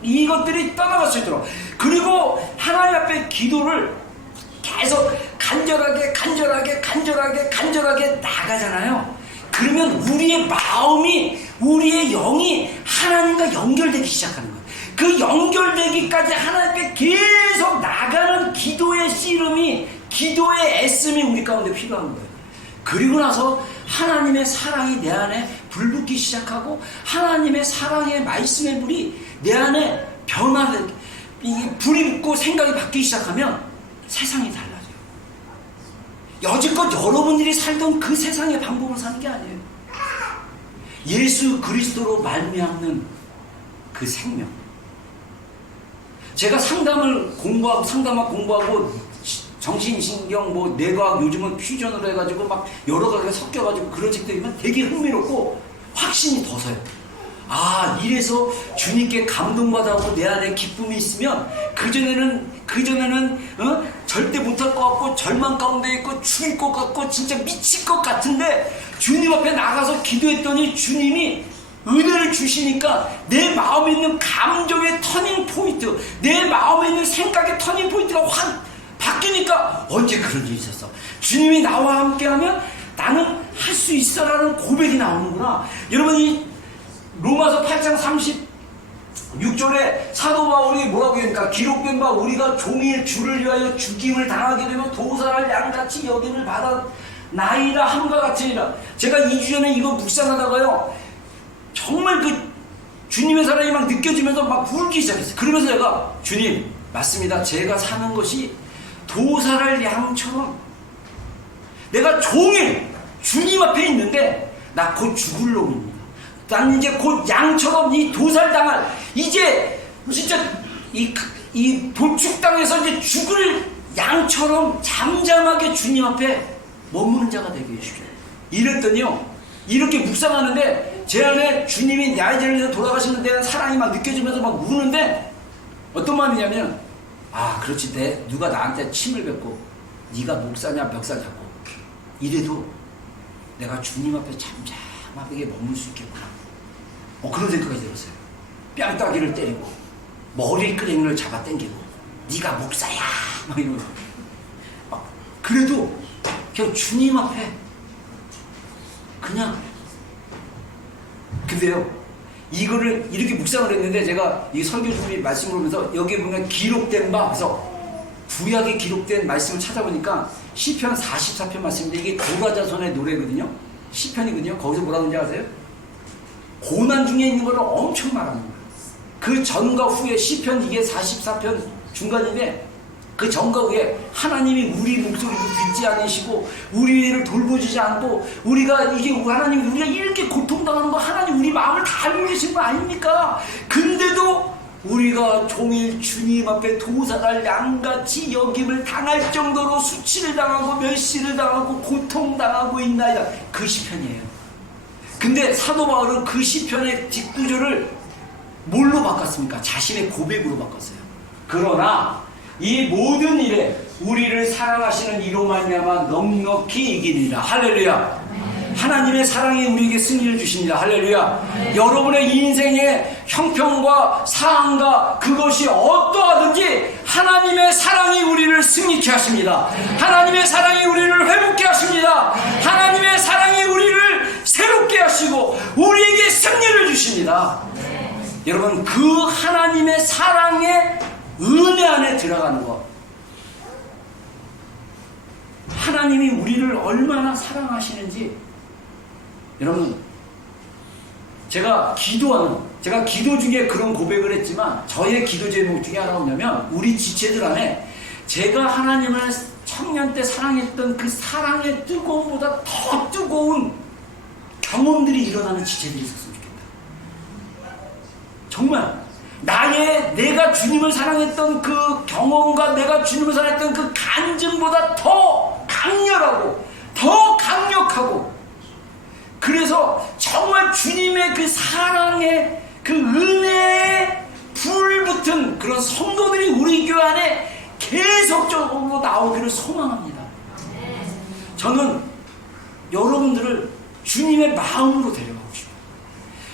이것들이 떠나갈 수 있도록. 그리고 하나님 앞에 기도를 계속 간절하게 나가잖아요. 그러면 우리의 마음이, 우리의 영이 하나님과 연결되기 시작하는 거예요. 그 연결되기까지 하나님께 계속 나가는 기도의 씨름이, 기도의 애씀이 우리 가운데 필요한 거예요. 그리고 나서 하나님의 사랑이 내 안에 불붙기 시작하고 하나님의 사랑의 말씀의 불이 내 안에 변화되고 불이 붙고 생각이 바뀌기 시작하면 세상이 달라져요. 여지껏 여러분들이 살던 그 세상의 방법으로 사는 게 아니에요. 예수 그리스도로 말미암는 그 생명. 제가 상담을 공부하고 정신신경 뭐 뇌과학 요즘은 퓨전으로 해가지고 막 여러 가지가 섞여가지고 그런 책들이면 되게 흥미롭고 확신이 더 서요. 아, 이래서 주님께 감동받아고 내 안에 기쁨이 있으면 그전에는 절대 못할 것 같고 절망 가운데 있고 죽일 것 같고 진짜 미칠 것 같은데 주님 앞에 나가서 기도했더니 주님이 은혜를 주시니까 내 마음에 있는 감정의 터닝 포인트, 내 마음에 있는 생각의 터닝 포인트가 확 바뀌니까 언제 그런 일이 있었어? 주님이 나와 함께하면 나는 할 수 있어라는 고백이 나오는구나. 여러분, 이 로마서 8장 36절에 사도 바울이 뭐라고 하니까 기록된 바 우리가 종일 주를 위하여 죽임을 당하게 되면 도살할 양같이 여김을 받아 나이다 함과 같으니라. 제가 2주 전에 이거 묵상하다가요 정말 그 주님의 사랑이 막 느껴지면서 막 울기 시작했어요. 그러면서 제가 주님 맞습니다. 제가 사는 것이 도살할 양처럼 내가 종일 주님 앞에 있는데 나 곧 죽을 놈입니다. 난 이제 곧 양처럼 이 도살당할 이제 진짜 이 도축당해서 이제 죽을 양처럼 잠잠하게 주님 앞에 머무는 자가 되게 해주십시오. 이랬더니요 이렇게 묵상하는데 제 안에 주님이 나이를 위해서 돌아가시는 데는 사랑이 막 느껴지면서 막 우는데 어떤 마음이냐면 아 그렇지 누가 나한테 침을 뱉고 네가 목사냐 멱사냐고 이래도 내가 주님 앞에 잠잠하게 머물 수 있겠구나. 그런 생각이 들었어요. 뺨따기를 때리고 머리끄댕이를 잡아 당기고 네가 목사야 막 이러면서 그래도 그냥 주님 앞에 그냥 근데요 이거를 이렇게 묵상을 했는데 제가 이 설교 준비 말씀을 보면서 여기 보면 기록된 바 그래서 구약에 기록된 말씀을 찾아보니까 시편 44편 말씀인데 이게 고라자손의 노래거든요. 시편이거든요. 거기서 뭐라고 하는지 아세요? 고난 중에 있는 거를 엄청 말하는 거예요. 그 전과 후에 시편 이게 44편 중간인데 그 전과 후에 하나님이 우리 목소리도 듣지 않으시고 우리를 돌보지 않고 우리가 이게 하나님 우리가 이렇게 고통당하는 거 하나님 우리 마음을 다 알고 계신 거 아닙니까? 근데도 우리가 종일 주님 앞에 도살할 양같이 여김을 당할 정도로 수치를 당하고 멸시를 당하고 고통당하고 있나이다. 그 시편이에요. 근데 사도 바울은 그 시편의 뒷구절을 뭘로 바꿨습니까? 자신의 고백으로 바꿨어요. 그러나 이 모든 일에 우리를 사랑하시는 이로 말미암아 넉넉히 이기리라. 할렐루야. 하나님의 사랑이 우리에게 승리를 주십니다. 할렐루야. 여러분의 인생의 형편과 상황과 그것이 어떠하든지 하나님의 사랑이 우리를 승리케 하십니다. 하나님의 사랑이 우리를 회복케 하십니다. 하나님의 사랑이 우리를 새롭게 하시고 우리에게 승리를 주십니다. 여러분 그 하나님의 사랑의 은혜 안에 들어가는 것, 하나님이 우리를 얼마나 사랑하시는지 여러분 제가 기도 중에 그런 고백을 했지만 저의 기도 제목 중에 하나가 뭐냐면 우리 지체들 안에 제가 하나님을 청년 때 사랑했던 그 사랑의 뜨거움보다 더 뜨거운 경험들이 일어나는 지체들이 있었으면 좋겠다. 정말 내가 주님을 사랑했던 그 경험과 내가 주님을 사랑했던 그 간증보다 더 강렬하고 더 강력하고 그래서 정말 주님의 그 사랑의 그 은혜에 불붙은 그런 성도들이 우리 교회 안에 계속적으로 나오기를 소망합니다. 저는 여러분들을 주님의 마음으로 데려가고 싶어요.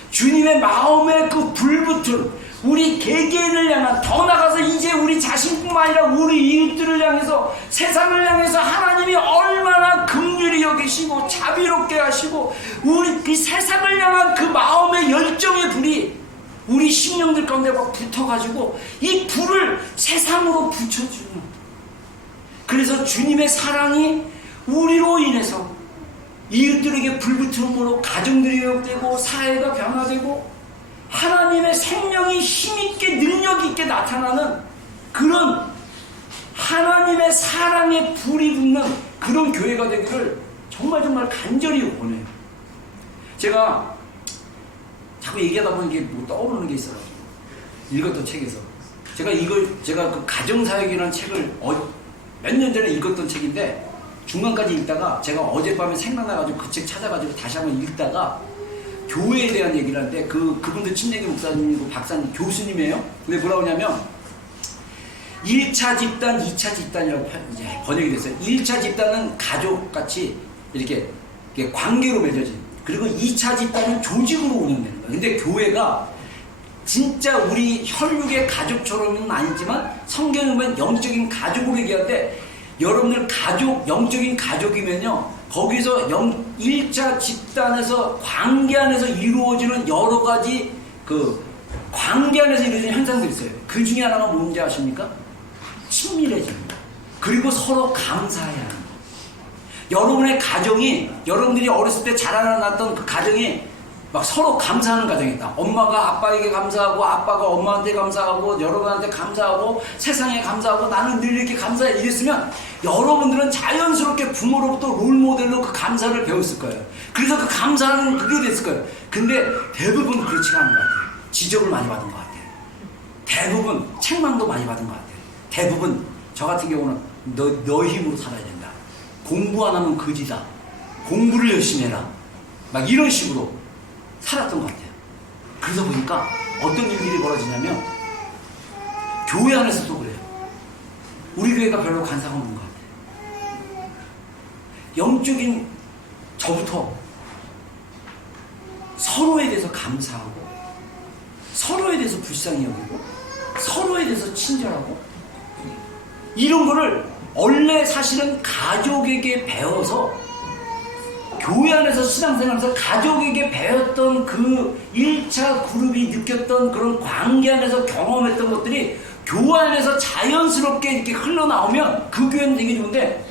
주님의 마음에 그 불붙은 우리 개개인을 향한 더 나아가서 이제 우리 자신뿐만 아니라 우리 이웃들을 향해서 세상을 향해서 하나님이 얼마나 긍휼히 여기시고 자비롭게 하시고 우리 그 세상을 향한 그 마음의 열정의 불이 우리 심령들 가운데 막 붙어가지고 이 불을 세상으로 붙여주는 그래서 주님의 사랑이 우리로 인해서 이웃들에게 불붙음으로 가정들이 회복되고 사회가 변화되고 하나님의 생명이 힘있게 능력있게 나타나는 그런 하나님의 사랑의 불이 붙는 그런 교회가 되기를 정말 간절히 원해요. 제가 자꾸 얘기하다 보니 이게 뭐 떠오르는 게 있어가지고 읽었던 책에서 제가 그 가정사역이라는 책을 몇 년 전에 읽었던 책인데 중간까지 읽다가 제가 어젯밤에 생각나가지고 그 책 찾아가지고 다시 한번 읽다가 교회에 대한 얘기를 하는데 그분도 친내기 목사님이고 박사님 교수님이에요. 근데 뭐라고 하냐면 1차 집단, 2차 집단이라고 이제 번역이 됐어요. 1차 집단은 가족같이 이렇게 관계로 맺어진, 그리고 2차 집단은 조직으로 운영되는 거예요. 근데 교회가 진짜 우리 혈육의 가족처럼은 아니지만 성경에 보면 영적인 가족으로 얘기하는데, 여러분들 가족, 영적인 가족이면요, 거기서 1차 집단에서 관계 안에서 이루어지는 여러 가지 관계 안에서 이루어지는 현상들이 있어요. 그 중에 하나가 뭔지 아십니까? 친밀해집니다. 그리고 서로 감사해야 합니다. 여러분의 가정이, 여러분들이 어렸을 때 자라났던 그 가정이 막 서로 감사하는 가정이다. 엄마가 아빠에게 감사하고, 아빠가 엄마한테 감사하고, 여러분한테 감사하고, 세상에 감사하고, 나는 늘 이렇게 감사해. 이랬으면 여러분들은 자연스럽게 부모로부터 롤모델로 그 감사를 배웠을 거예요. 그래서 그 감사는 그게 됐을 거예요. 근데 대부분 그렇지가 않은 것 같아요. 지적을 많이 받은 것 같아요. 대부분 책망도 많이 받은 것 같아요. 대부분 저 같은 경우는 너 힘으로 살아야 된다. 공부 안 하면 거지다. 공부를 열심히 해라. 막 이런 식으로 살았던 것 같아요. 그러다 보니까 어떤 일들이 벌어지냐면 교회 안에서도 그래요. 우리 교회가 별로 관상 없는 것 같아요. 영적인 저부터 서로에 대해서 감사하고, 서로에 대해서 불쌍히 여기고, 서로에 대해서 친절하고, 이런 거를 원래 사실은 가족에게 배워서, 교회 안에서 신앙생활에서 가족에게 배웠던 그 1차 그룹이 느꼈던 그런 관계 안에서 경험했던 것들이 교회 안에서 자연스럽게 이렇게 흘러나오면 그 교회는 되게 좋은데,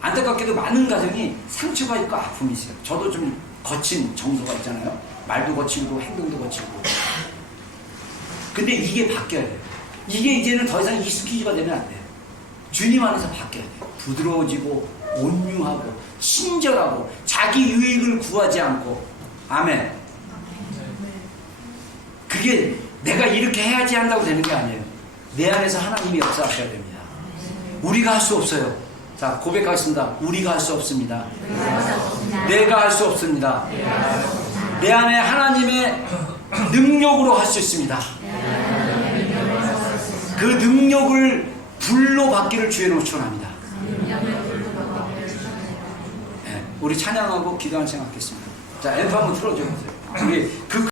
안타깝게도 많은 가정이 상처가 있고 아픔이 있어요. 저도 좀 거친 정서가 있잖아요. 말도 거칠고 행동도 거칠고. 근데 이게 바뀌어야 돼요. 이게 이제는 더 이상 익숙해지가 되면 안 돼요. 주님 안에서 바뀌어야 돼요. 부드러워지고 온유하고 친절하고 자기 유익을 구하지 않고. 아멘. 그게 내가 이렇게 해야지 한다고 되는 게 아니에요. 내 안에서 하나님이 역사하셔야 됩니다. 우리가 할 수 없어요. 자, 고백하겠습니다. 우리가 할 수 없습니다. 내가 할 수 없습니다. 내 안에 하나님의 능력으로 할 수 있습니다. 그 능력을 불로 받기를 주의 축원합니다. 네, 우리 찬양하고 기도한 생각하겠습니다. 자, 앰프 한번 틀어줘 보세요. 우리